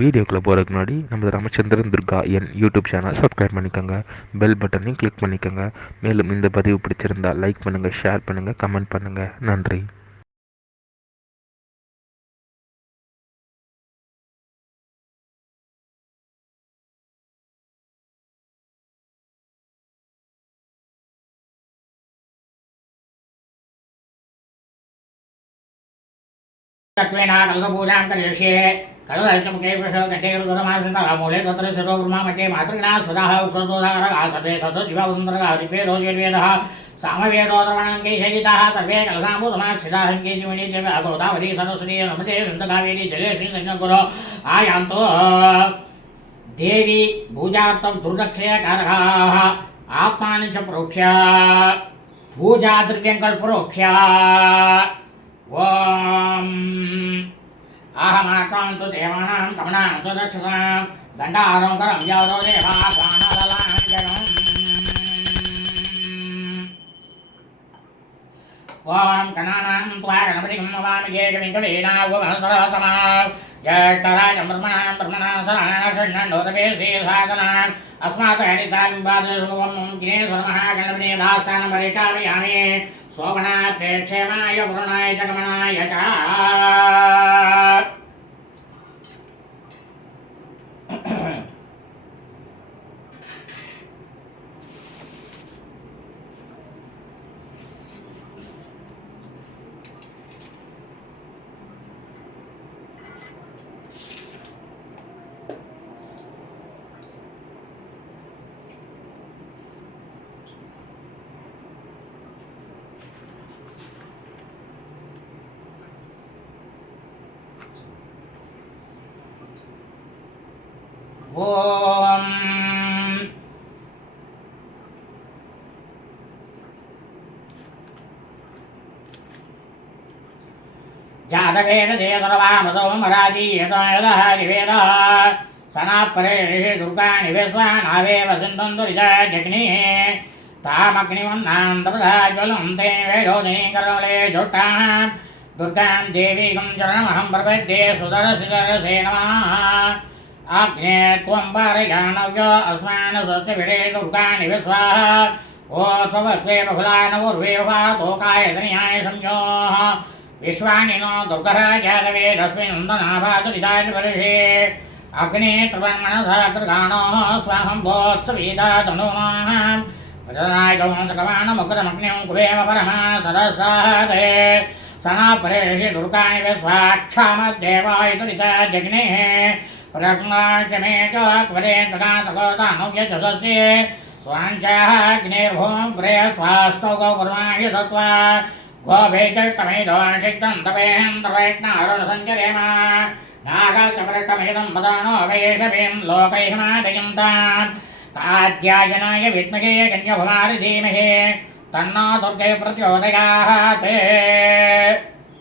வீடியோக்குள்ளே போகிறதுக்கு முன்னாடி நம்ம ராமச்சந்திரன் துர்கா என் யூடியூப் சேனல் சப்ஸ்கிரைப் பண்ணிக்கோங்க, பெல் பட்டனையும் கிளிக் பண்ணிக்கோங்க. மேலும் இந்த பதிவு பிடிச்சிருந்தால் லைக் பண்ணுங்கள், ஷேர் பண்ணுங்கள், கமெண்ட் பண்ணுங்கள். நன்றி. तत्वेन कलशपूजां करिष्ये कलशमुखे वृषकण्ठे रुद्रमाश्रितः मूले तत्र शिरोब्रह्मा मध्ये मातृगणा स्वतः उक्षतोदारः सर्वे तत्त्वजीवसुन्दरः ऋग्वेदो यजुर्वेदः सामवेदोदर्वणं केशयिताः सर्वे कलशाम्बुसमाश्रिताः केशिमणि च गोदावरी सरस्वती नर्मदे सिन्धुकावेरी जलेश्वरी संगमकुरो आयान्तो देवी पूजार्थं दुर्दक्षयकारकाः आत्मानि च प्रोक्ष्य पूजाद्रव्यं प्रोक्ष्य ओम अहमात्मान्तु देवानां कमनान्तु रक्षसां दण्डारं करं यादो देवा प्राणदलाञ्जनम् ओम गणानां त्वा गणपतिं नमामि एकविंकवीणावमहसरसमा ज्येष्ठराजं ब्रह्मणां शरणाशण्णोदपेशे साधनाम् अस्मात् हरितां बादशुभं गिनेश्वरमहागणपति दास्तानं परिटापयामि शोभनार्थे क्षेमाय पूर्णाय च गमनाय च ओम जातवेद देवरवामसोमराजी यतः निवेदः सनापरे ऋषि दुर्गा निवेश्वानावे वसन्तन्दुरिजा जग्निः तामग्निवन्नां तपसा ज्वलं ते वेदोदिनीं करवले जुष्टां दुर्गां देवीं चरणमहं प्रपद्ये सुदरसिदरसे नमः आग्ने त्वं पारयानव्यो अस्मान् स्वस्तिभिरे दुर्गाणि विश्वाः ओत्सवत्वे बहुलानवुर्वेवा तोकायतनियाय संयोः विश्वानि नो दुर्गः जातवेदस्मिन् दनाभातुरितारिवर्षे अग्ने त्रिवर्मणसा कृगाणोः स्वाहं भोत्सवीता तनूनाः वदनायकवंशकमानमुग्रमग्निं कुवेम परमा सरसादे सनापरे ऋषि दुर्गाणि विश्वाक्षामद्देवायतुरिता जग्नेः प्रज्ञाचमे च क्वरे तदा सकोतानुव्यचसस्य स्वाञ्चाग्निर्भूं प्रे स्वास्तौ गौर्माय दत्त्वा गोभेजष्टमेदोषिक्तं तपेन्द्रवैष्णारुणसञ्चरेम नागचपृष्टमेदं मदानो वेषवीं लोकैर्मादयं तान् कात्यायनाय विद्महे कन्यकुमारि धीमहि तन्नो दुर्गे प्रचोदयात्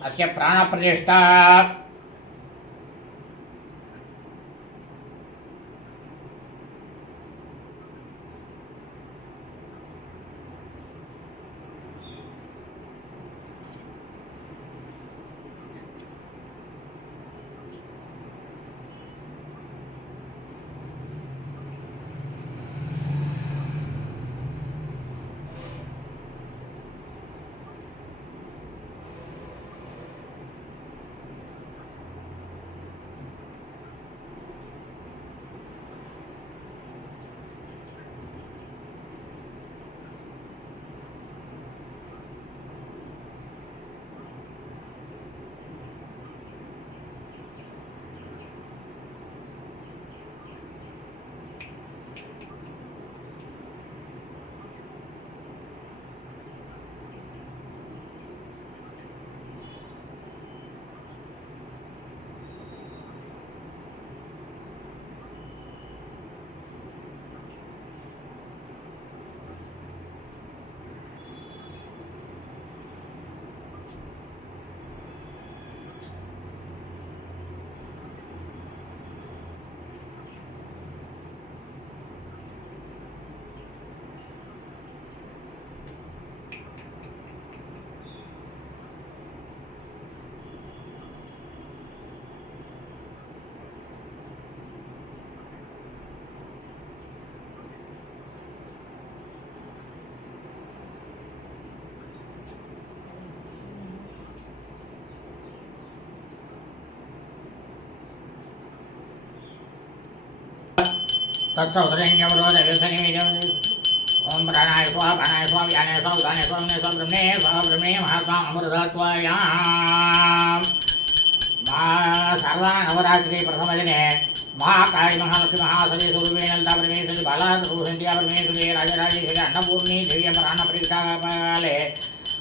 अस्य प्राणप्रतिष्ठा तत्सौदरण्यवरोधविसनिमिजं ओम प्राणाय स्वाहा प्राणाय स्वाहा व्यानाय स्वाहा उदानाय स्वाहा अग्नये स्वाहा ब्रह्मणे महात्मा अमृतत्वायाम् सर्वा नवरात्रि प्रथम दिने महाकाली महालक्ष्मी महासती स्वरूपे ललिता परमेश्वरी बाला संध्या परमेश्वरी राजराजेश्वरी अन्नपूर्णी देवी प्राणपरीक्षाकाले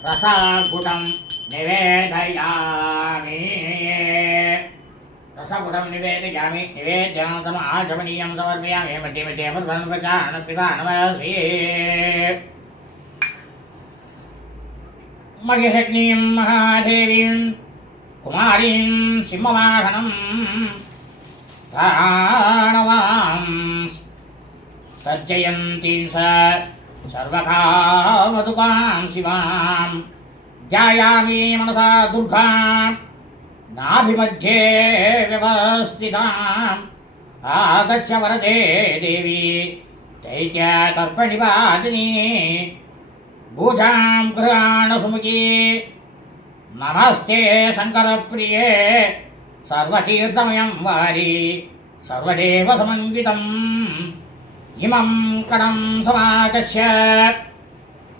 रसगुटं निवेदयामि रसगुटं निवेदयामि निवेद्यान्तम् आचमनीयं समर्पयामि मध्ये मध्ये अमृतन्वचानपितानमसि महेशक्नीं महादेवीं कुमारीं सिंहवाहनं ताणवां तर्जयन्तीं सर्वकामदुकां शिवां ध्यायामि मनसा दुर्गां नाभिमध्ये व्यवस्थिताम् आगच्छ वरदे देवी दैत्यतर्पणिवादिनी भुजां गृहाणसुमुखी नमस्ते शङ्करप्रिये सर्वतीर्थमयं वारि सर्वदेवसमन्वितम् इमं कणं समागस्य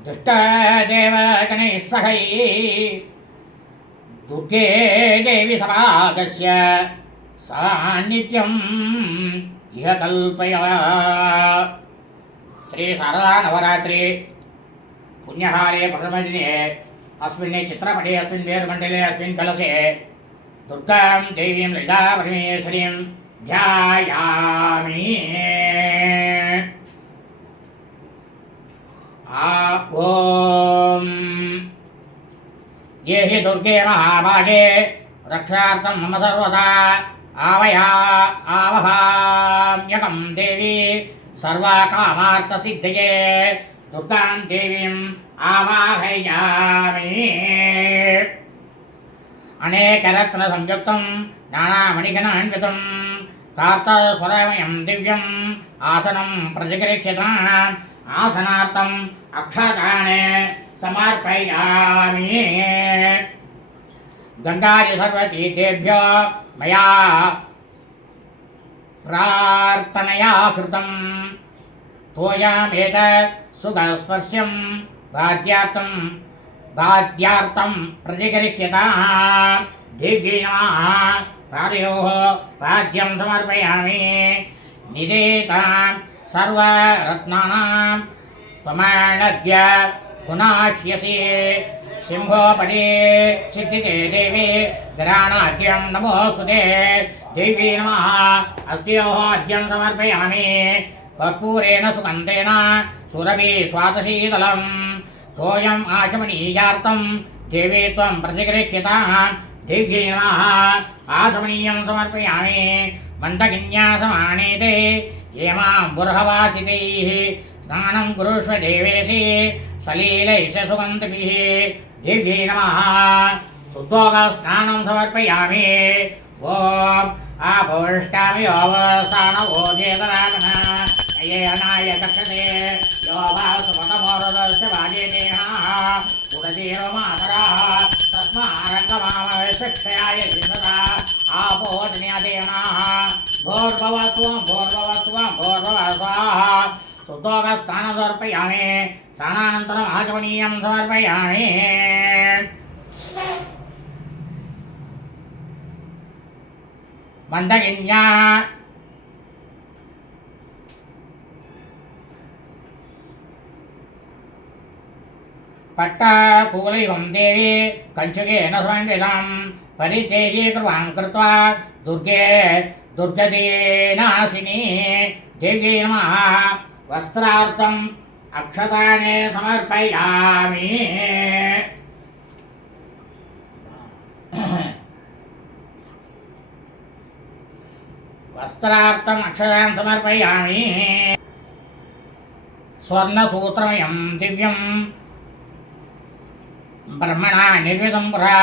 दुष्टदेवगणैः सहैः दुर्गे देवी समागस्य सान्निध्यम् इह कल्पय श्री शारदा नवरात्रि पुण्यकाले प्रथमदिने अस्मिन् चित्रपटे अस्मिन् वेदमण्डले अस्मिन् कलशे दुर्गां देवीं ललिता परमेश्वरीं ध्यायामि ॐ ये हि दुर्गे महाभागे रक्षार्थं मम सर्वदा आवहाम्यकं देवी सर्वकामार्थसिद्धये दुर्गां देवीम् आवाहयामि अनेकरत्नसंयुक्तं नानामणिगणान्वितं तार्तस्वरमयं दिव्यम् आसनं प्रतिगृह्यताम् आसनार्थम् अक्षतानि समर्पयामि गङ्गादि सर्वतीर्थेभ्यो मया प्रार्थनया कृतं तोयामेतत् सुखस्पर्श्यं भाद्यार्थं प्रतिगृह्यताम् दिव्येनः पादयोः पाद्यं समर्पयामि निदेतां सर्वरत्नानां त्वमनद्य गुणाह्यसि सिंहोपरि सिद्धिते देवी ग्राणाद्यं नमोऽस्तुते देवी नमः अस्त्योः अद्यं समर्पयामि कर्पूरेण सुगन्धेन सुरभि स्वातशीतलं तोयम् आचमनीयार्थं देवी त्वं प्रतिगृह्यतां देव्यै नमः आचमनीयं समर्पयामि मन्दगिन्यासमानेते येमां बुर्हवासितैः स्नानं कुरुष्व देवेशि सलीलैश्च सुगन्धिभिः देव्यै नमः शुद्धोगस्नानं समर्पयामि ॐ आपोष्टामि योवस्थानवो चेतनागन अयेनाय कक्षते यो वासुपतमोरदस्य वाजेतेनः उदतीर्वमातरः तस्मारङ्गमामय शिक्षयाय जिन्दता आपोजन्यतेनः भोर्भवत्वं भोर्भवस्वाहा शुद्धोगस्नानं समर्पयामि स्नानानन्तरम् आचमनीयं समर्पयामि मन्दगिन्या पट्टकूलैवं देवी कञ्चुकेन समन्वितं परितेये कृपां कृत्वा दुर्गे दुर्गदीनाशिनी देव्यै नमः वस्त्रार्थम् अक्षतानि समर्पयामि वस्त्रार्थम् अक्षतान् समर्पयामि स्वर्णसूत्रमयं दिव्यं ब्रह्मणा निर्मितं पुरा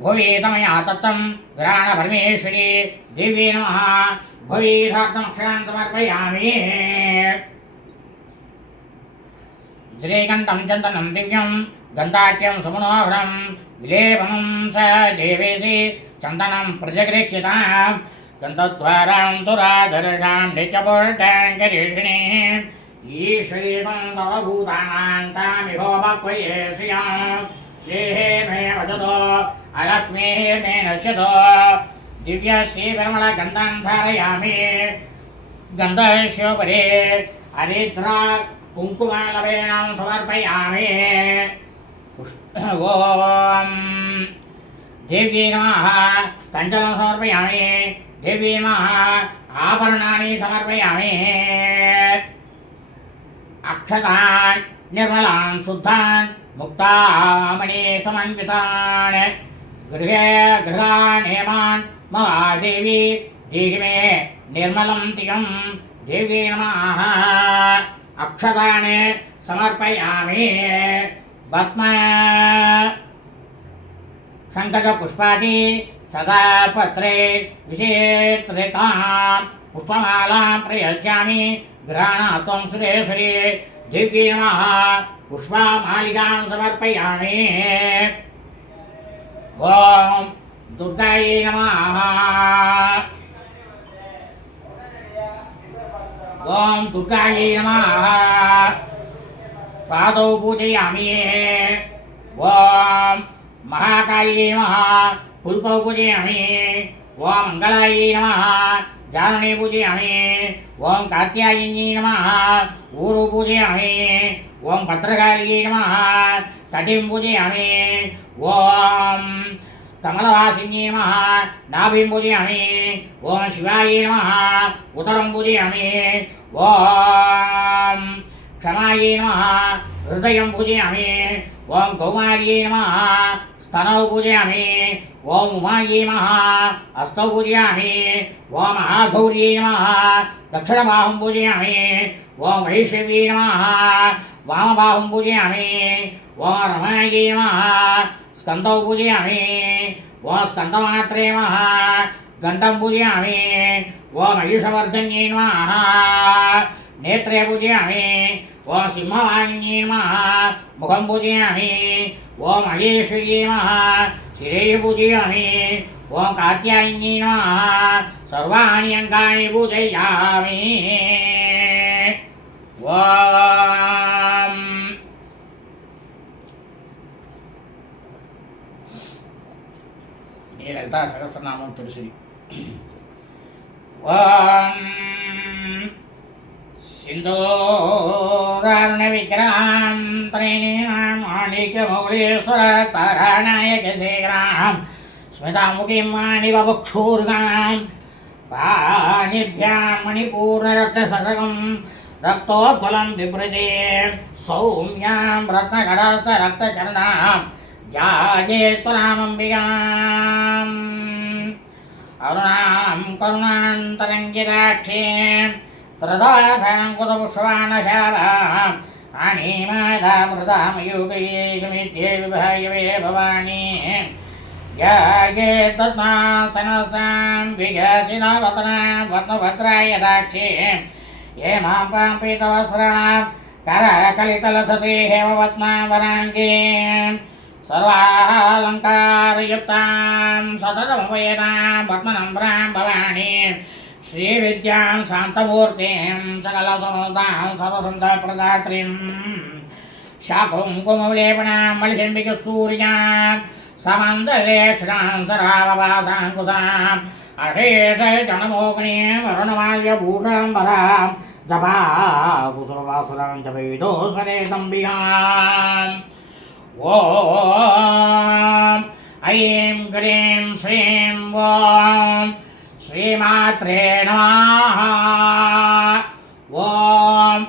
भुवीतमया तत्तं ग्राणपरमेश्वरी देवी नमः भुवीधार्थम् अक्षतान् समर्पयामि श्रीगन्धं चन्दनं दिव्यं गन्धाट्यं सुमनोहरं विलेपनं च देवेशि चन्दनं प्रजगृह्यतां गन्धद्वारां दुराधरषां नित्यपुष्टां करिष्णीं ईश्वरीं सर्वभूतानां तामिहोपक्वये श्रियं श्रीः मे वदतो अलक्ष्मीः मे नश्यतो दिव्यश्रीपरिमलगन्धं धारयामि गन्धस्योपरि हरिद्रा कुङ्कुमालवेन समर्पयामि ॐ देवी नमः कञ्चलं समर्पयामि देवी नमः आभरणानि समर्पयामि अक्षतान् निर्मलान् शुद्धान् मुक्तामणि समन्वितान् गृहे गृहाणेमान् महादेवी देहि मे निर्मलं तियं देवी नमः अक्षतानि समर्पयामि पद्म शङ्खपुष्पादि सदा पत्रे विशेषतां पुष्पमालां प्रयच्छामि गृहाणात्वं सुरेश्वरी देवी नमः पुष्पमालिकां समर्पयामि ॐ दुर्गायै नमः ॐ दुर्गायै नमः पादौ पूजयामि ॐ महाकाल्यै नमः पुल्पौ पूजयामि ॐ मङ्गलायै नमः जानने पूजयामि ॐ कात्यायिन्यै नमः ऊरु पूजयामि ॐ भद्रकाल्यै नमः कटिं पूजयामि ॐ कमलवासिन्यै नमः नाभिं पूजयामि ॐ शिवायै नमः उदरं पूजयामि ॐ क्षमायै नमः हृदयं पूजयामि ॐ कौमार्यै नमः स्तनौ पूजयामि ॐ उमायै नमः हस्तौ पूजयामि ॐ महागौर्यै नमः दक्षिणबाहुं पूजयामि ॐ वैष्णव्यै नमः वामबाहुं पूजयामि ॐ रमायै नमः स्कन्दौ पूजयामि ॐ स्कन्दमात्रे नमः घण्टं पूजयामि ॐ महिषवर्धन्यै नमः नेत्रे पूजयामि ॐ सिंहवाहिन्यै नमः मुखं पूजयामि ॐ महेश्वर्यै नमः शिरे पूजयामि ॐ कात्यायिन्यै नमः सर्वाणि अङ्गानि पूजयामि ॐ ललिता सहस्रनामं तुलसी ॐ सिन्दूरारुणविग्रहां त्रीणीं माणिक्यमौळीश्वर तारानायकशेखरां स्मितामुखीं माणिवक्षूर्गां पाणिभ्यां मणिपूर्णरक्तसशकं रक्तोत्फलं बिभ्रजे सौम्यां रत्नकटास्थरक्तचरणां ध्यायेत्वरामम्बिकाम् अरुणां करुणान्तरङ्गिताक्षीं त्रदासाङ्कुशपुष्पाणशालाम् अणिमादामृतामयुगये विभायवे भवानी याये तद्मासनस्तां विगसिनवतनां वर्णभद्राय दाक्षीं ये मां पाम्पितवस्त्रां करकलितलसति हेमवत्नावराङ्गीं सर्वालङ्कारयुक्तां सततमुपयतां पद्मनम्रां भवानीं श्रीविद्यां शान्तमूर्तिं सकलसमुदां सर्वसुन्दरप्रदात्रीं शाकुङ्कुमलेपनां मलिषण्डिकसूर्यां समन्दलेक्षणां सरावभासाङ्कुशाम् अशेषजनमोग्नीं वरुणमाल्यभूषाम्बरां जपाकुसुमवासुरां जपविदोस्वरे संबिहाम् ॐ ऐं क्रीं श्रीं ॐ श्रीमात्रे नमः ॐ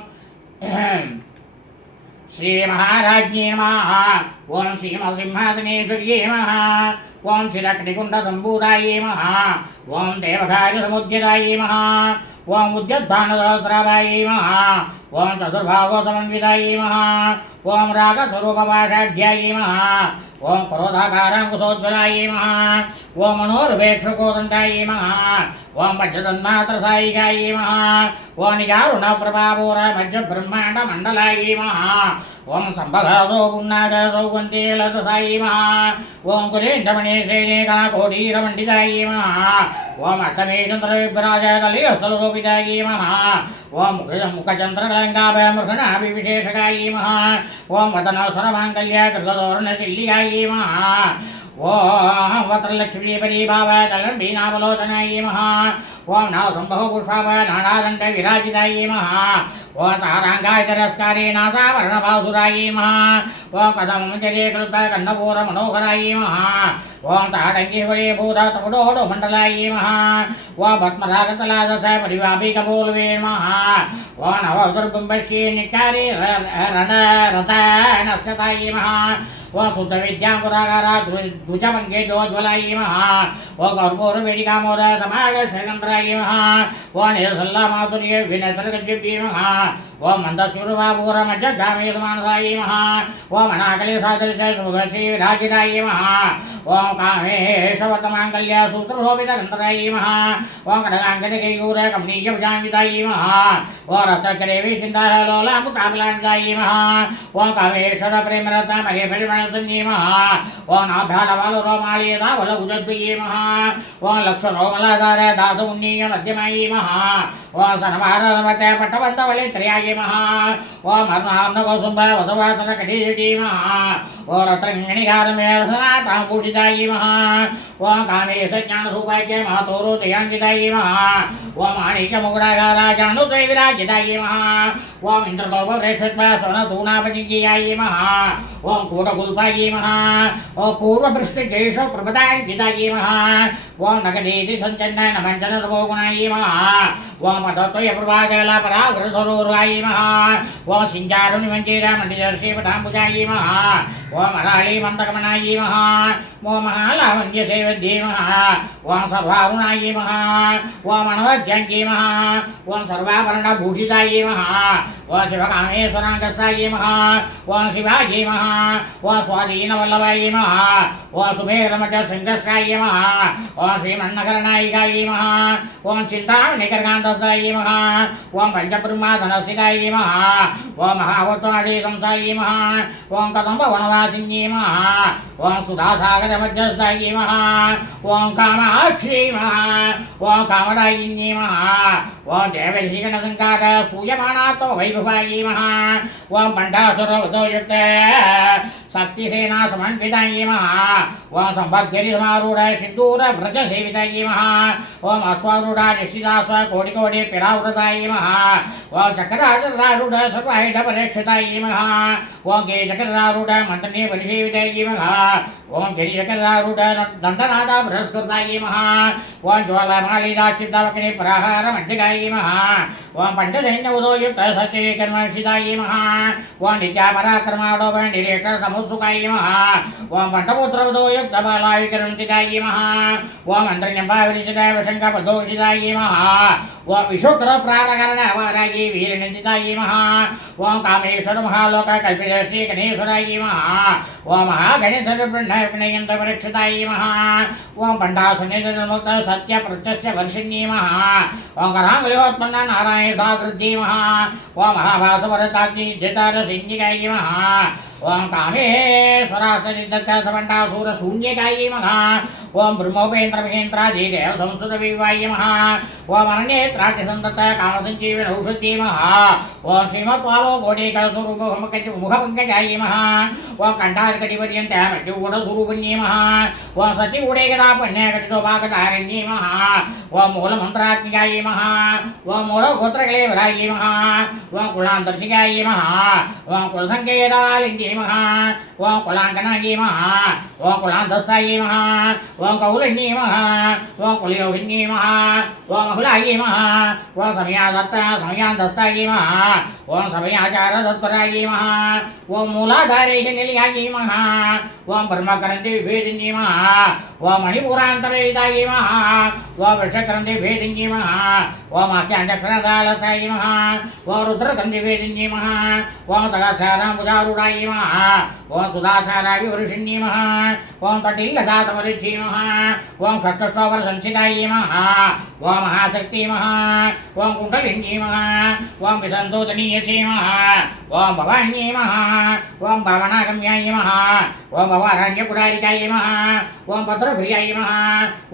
श्रीमहाराज्ञे नमः ॐ श्रीमसिंहासनेश्वर्ये नमः ॐ श्रीरक्तिकुण्डसम्भूतायै नमः ॐ देवकार्यसमुद्यतायै नमः ॐ उद्यद्भानुसहस्राभायै नमः ओम चतुर्भागो समन्वितायै नमः ओम रागस्वरूपपाषाढ्यायै नमः ओम क्रोधाकाराङ्कुशोज्ज्वलायै नमः ओम मनोरुपेक्षकोदण्डायै नमः ओम पंचतन्मात्रसायिकायै नमः ओम निजारुणप्रभापूर मध्यब्रह्माण्डमण्डलायै नमः ओम संभगासो पुण्णागासो वन्दे लतसायै नमः ओम कुलेन्द्रमणेशेने कणाकोटीरमण्डितायै नमः ओम अष्टमे चन्द्रविभ्राजाय कलिहस्तलोपितायै नमः ओम मुखचन्द्रलङ्काभयमृगणाभिविशेषकायै नमः ओम वदनस्वरमाङ्गल्यकृतदोर्णशिल्लिकायै नमः ओम वत्रलक्ष्मीपरीभावाय चलम्बीनावलोचनायै नमः ओम नासम्भवपुष्पाभय नानादण्डविराजितायै नमः ओम ताराङ्गाय तिरस्कारे नासाभरणभासुरायै नमः ओम कदमचर्ये कन्नपूरमनोहरायै नमः ओम ताडङ्गिवरे भूतपुडोडमण्डलायै नमः ओम पद्मरागतलादशय परिवापिकपूर्वे नमः ओम नवदुर्बिम्बश्री निकारे रणरथनस्यतायै नमः ओम शुद्धविद्याङ्कुरागारा द्विजभङ्गेजोज्ज्वलायै नमः ओम कर्पूरवेदिकामोद समागश्रीगन्धरायै नमः ओम निरसल्लामाधुर्य विनतर्गज्जुभ्ये नमः ओम मन्दस्वरूपापूरमज्जगामेतमानसायै नमः ओम अनाकलिसादृशय सुभश्रीविराजितायै नमः ओम कामेशवतमाङ्गल्य सूत्रशोभितगन्धरायै नमः ओम कडगाङ्गडकैयूरकमनीयभुजान्वितायै नमः ओम रत्नकरेवि चिन्तालोलामुताबलान्वितायै नमः ओम कामेश्वर प्रेमरत्नमरिपरिमणसंयै नमः ओम नाभ्यालवालरोमालीयदावलभुजद्वये नमः ओम लक्षरोमलाधार दासमुन्नीय मध्यमायै नमः ओम सनभारवते पट्टबन्धवलित्रयायै नमः ओम अर्णार्णकोसुम्भ वसवातरकटीजटी नमः ओम रत्नगणिकारमेरसनाथाम्पूषितायै नमः ओम कामेशज्ञानसौभाग्य महतोरुदयान्वितायै नमः ओम माणिक्यमुकुडागाराजानुत्रयविराजितायै नमः ओम इन्द्रगोपप्रेक्षत्वस्तनतूणापजिज्ञायै नमः ओम कूटकुल्पायै नमः ओम पूर्वपृष्ठकेशप्रभदान्वितायै नमः ओम नगदेति सञ्चन्न नमञ्चनतमोगुणायै नमः ओम पदत्वयप्रभाजलापराग्रसरोरुहायै नमः ओम सिञ्चारुनिमञ्जीरमण्डिजर्षिपटाम्बुजायै नमः ओम अराळीमन्तकमनायै नमः ओम महालावण्यसेवद्यै नमः ओम सर्वारुणायै नमः ओम अनवद्यङ्ग्यै नमः ओम सर्वाभरणभूषितायै नमः ओम शिवकामेश्वराङ्गस्यायै नमः ओम शिवायै नमः ओम स्वाधीनवल्लभायै नमः ओम सुमेरमठशृङ्गस्यायै नमः ओम श्रीमन्नकरनायिकायै नमः ओम चिन्तामणिकरकान्तस्यायै नमः ओम पञ्चब्रह्माधनस्थितायै नमः ओम महावत्वनाडीसंस्थायै नमः ओम कदम्बवनवासिन्यै नमः ओम सुधासागरमध्यस्थायै नमः ओम कामाक्षी नमः ओम कामदायिन्यै नमः ओम देवऋषिगणसङ्कात सूयमानात्मवैभवायै नमः ओम पण्डासुरवधोयुक्त शक्तिसेना समन्वितायै नमः ओम सम्भद्गिरिसमारूढ सिन्दूरव्रजसेवितायै नमः ओम अश्वारूढ निश्चिताश्व कोटिकोटि पिरावृतायै नमः ओम चक्रराजरूढ सर्वायुधपरीक्षितायै नमः ओम गिरिचक्ररारूढ मन्त्रणे परिसेवितायै नमः ओम गिरिचक्ररारूढ दण्डनाथ बृहस्कृतायै नमः ओम ज्वालामालिदाक्षिप्तवकिनी प्रहारमध्यगायै नमः ओम पण्डसैन्यउदोयुक्त सत्यकर्मक्षितायै नमः ओम नित्यापराक्रमाडोप निरीक्षण समुत्सुकायै नमः ओम पण्डपुत्रवदोयुक्त बालाविक्रमचितायै नमः ओम अन्तर्यम्बाविरिचिताय वशङ्कपदोषितायै नमः ओम विशुक्रप्राणकरणवारायै वीरनन्दितायै नमः ओम कामेश्वर महालोक कल्पित श्री गणेश्वरायै नमः ओम महागणेशब्रह्मण्ययन्त्रपरीक्षितायै नमः ओम पण्डासुनिर्मुक्त सत्यप्रत्यस्य वर्षिण्यै नमः ओम कराङ्गयोत्पन्न नारायण साकृत्यै नमः ओम महाभासवरताग्निजितारसिंहिकायै नमः ओम कामेश्वरासनिदत्तसमण्डासुरशून्यकायै नमः ओम ब्रह्मोपेन्द्रमहेन्द्रादिदेव संस्कृतविवाय नमः ओम अनन्येत्राट्यसन्तत कामसञ्जीवनौषध्यै नमः ओम श्रीमद्वालो कोटिकस्वरूपमुखपङ्कजायै नमः ओम कण्ठादिकटिपर्यन्तमट्युगुणस्वरूपिण्यै नमः ओम सत्यगुडेकदापण्यकटितोपाकतारण्यै नमः ओम मूलमन्त्रात्मिकायै नमः ओम मूलगोत्रकलेवरायै नमः ओम कुलान्तर्शिकायै नमः ओम कुलसङ्केतालिङ्गे नमः ओम कुलांकनायै नमः ओम कुलांतस्थायै नमः ओम कौलन्यै नमः ओम कुलयोगिन्यै नमः ओम अहुलायै नमः ओम समयान्तस्थायै नमः ओम समयाचारतत्परायै नमः ओम मूलाधारैः निलयायै नमः ओम ब्रह्मकरन्ति विभेदिन्यै नमः ओम मणिपुरान्तरहितायै नमः ओम वृषकरन्ति भेदिन्यै नमः ओम आख्याञ्चक्रदालतायै नमः ओम रुद्रकन्ति भेदिन्यै नमः ओम सगर्षारामुदारूढायै नमः ओम सुदासाराविवृषिन्यै नमः ओम तटिल्लतातमरुच्यै नमः ओम षट्ष्टोपरसंचितायै नमः ओम महाशक्ति नमः ओम कुण्डलिन्यै नमः ओम विसन्तोतनीयसे नमः ओम भवान्यै नमः ओम भावनागम्याय नमः ओम भवारण्यकुडारिकाय नमः ओम भद्रप्रियाय नमः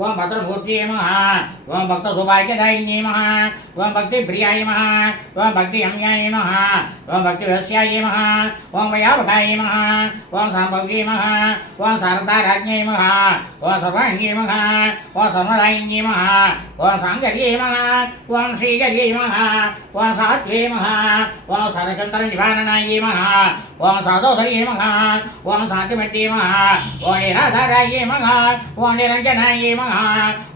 ओम भद्रमूर्त्यै नमः ओम भक्तसौभाग्यदायिन्यै नमः ओम भक्तिप्रियाय नमः ओम भक्तिगम्याय नमः ओम भक्तिवस्याय नमः ओम वयावकाय नमः ओम साम्भव्यै नमः ओम शारदाराज्ञै नमः ओम सर्वाण्यै नमः ओम सर्वदायिन्यै नमः ओम साङ्गर्यै नमः ओम श्रीगर्यै नमः ओम सात्वे नमः ओम सरचन्द्रनिवारणायै नमः ओम साधोधर्यै नमः ओम शान्तिमत्यै नमः ओम निराधारायै नमः ओम निरञ्जनायै नमः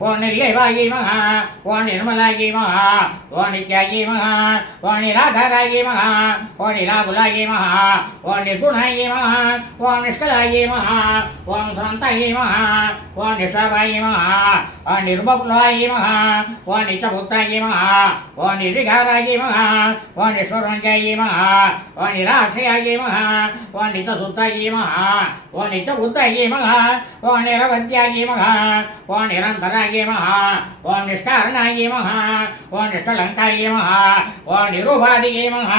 ओम निर्लेवायै नमः ओम निर्मलायै नमः ओम नित्यायै नमः ओम निराधारायै नमः ओम निराकुलायै नमः ओम निर्गुणायै नमः ओम निष्कलायै नमः ओम शान्तायै नमः ओम निष्पापायै नमः ओम निर्मलायै नमः ओम नित्यभुक्तायै नमः ओम निर्विकारायै नमः ओम निष्वरञ्जायै नमः ओम निराश्रयायै नमः ओम नित्यसुतायै नमः ओम नित्यबुद्धायै नमः ओम निरवध्यायै नमः ओम निरन्तरायै नमः ओम निष्कारणायै नमः ओम निष्कलङ्कायै नमः ओम निरुपाधियै नमः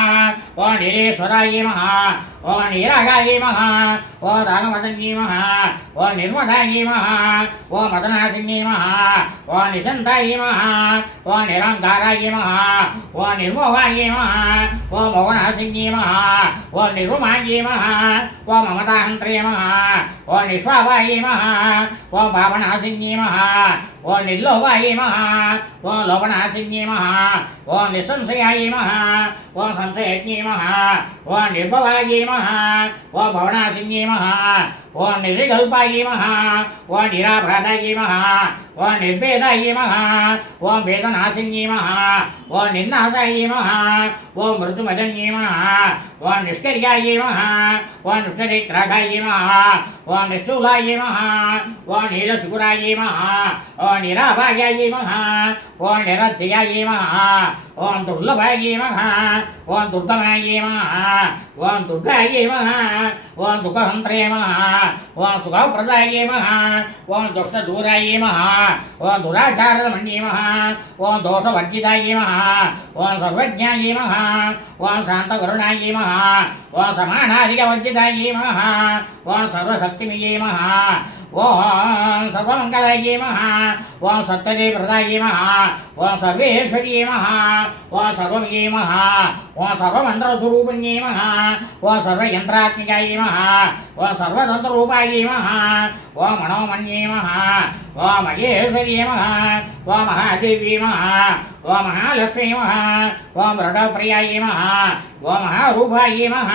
ओम निरेश्वरायै नमः ओम निरागायै नमः ओम रागमदन्यै नमः ओम निर्मदायै नमः ओम मदनासिन्यै नमः ओम निशन्तायै नमः ओम निरङ्कारायै नमः ओम निर्मोहायै नमः ओम मोहनासिन्यै नमः ओम निर्वमायै नमः ओम ममताहन्त्रे नमः ओम निष्पापायै नमः ओम पावनासिन्यै नमः ओम निर्लोभायै नमः ओम लोभनासिन्यै नमः ओम निसंशयायै नमः ओम संशयज्ञै नमः ओम निर्भवायै नमः ओम भवनासिन्यै नमः ओम निर्विकल्पायै नमः ओम निरापराधायै नमः ओम निर्भेदायै नमः ओम वेदनासिन्यै नमः ओम निर्नाशायै नमः ओम मृत्युमदन्यै नमः ओम निष्कर्यायै नमः ओम निष्ठरित्रागायै नमः ओम निष्ठूलायै नमः ओम नीलशुकुरायै नमः ओम निराभाग्यायै नमः ओम निरध्ययायै नमः ओम दुर्लभायै नमः ओम दुर्गमायै नमः ओम दुर्गायै नमः ओम दुःखहन्त्रे नमः ओम सुखप्रदायै नमः ओम दुष्टदूरायै नमः ओम दुराचारमन्ये नमः ओम दोषवर्जितायै नमः ओम सर्वज्ञायै नमः ओम शान्तकरुणायै नमः ओम समानाधिकवर्जितायै नमः ओम सर्वशक्तिमयै नमः ओम सर्वमङ्गलायै नमः ओम सत्यदेवप्रदायै नमः ओम सर्वेश्वर्यै नमः ओम सर्वमयै नमः ओम सर्वमन्त्रस्वरूपिण्यै नमः ओम सर्वयन्त्रात्मिकायै नमः ओम सर्वतन्त्ररूपायै नमः ओम मनोमन्ये नमः ओम महेश्वर्यै नमः ओम महादेव्यै नमः ओम महालक्ष्मी नमः ओम रडप्रियायै नमः ओम महारूपायै नमः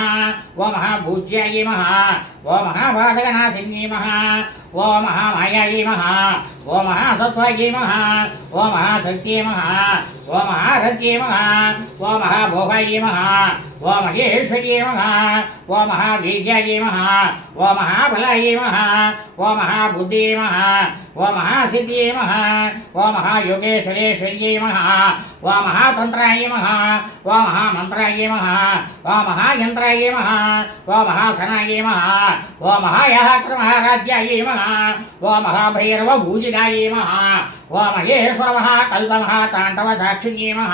ओम महापूज्यायै नमः ओम महाबाधकनाशिन्यै नमः ओम महामायायै नमः ओम महासत्त्वायै नमः ओम महाशक्त्यै नमः ओम महारथ्यै नमः ओम महाभोगायै नमः ओम महेश्वर्यै नमः ओम महावीर्यायै नमः ओम महाबलायै नमः ओम महाबुद्ध्यै नमः ओम महासिद्ध्यै नमः ओम महायोगेश्वरेश्वर्यै नमः ओम महातन्त्रायै नमः ओम महामन्त्रायै नमः ओम महायन्त्रायै नमः ओम महासनायै नमः ओम महायाक्रमहाराध्यायै नमः ओम महाभैरवभूजितायै नमः ओम महेश्वरमहाकल्पमहाताण्डवसाक्षिण्यै नमः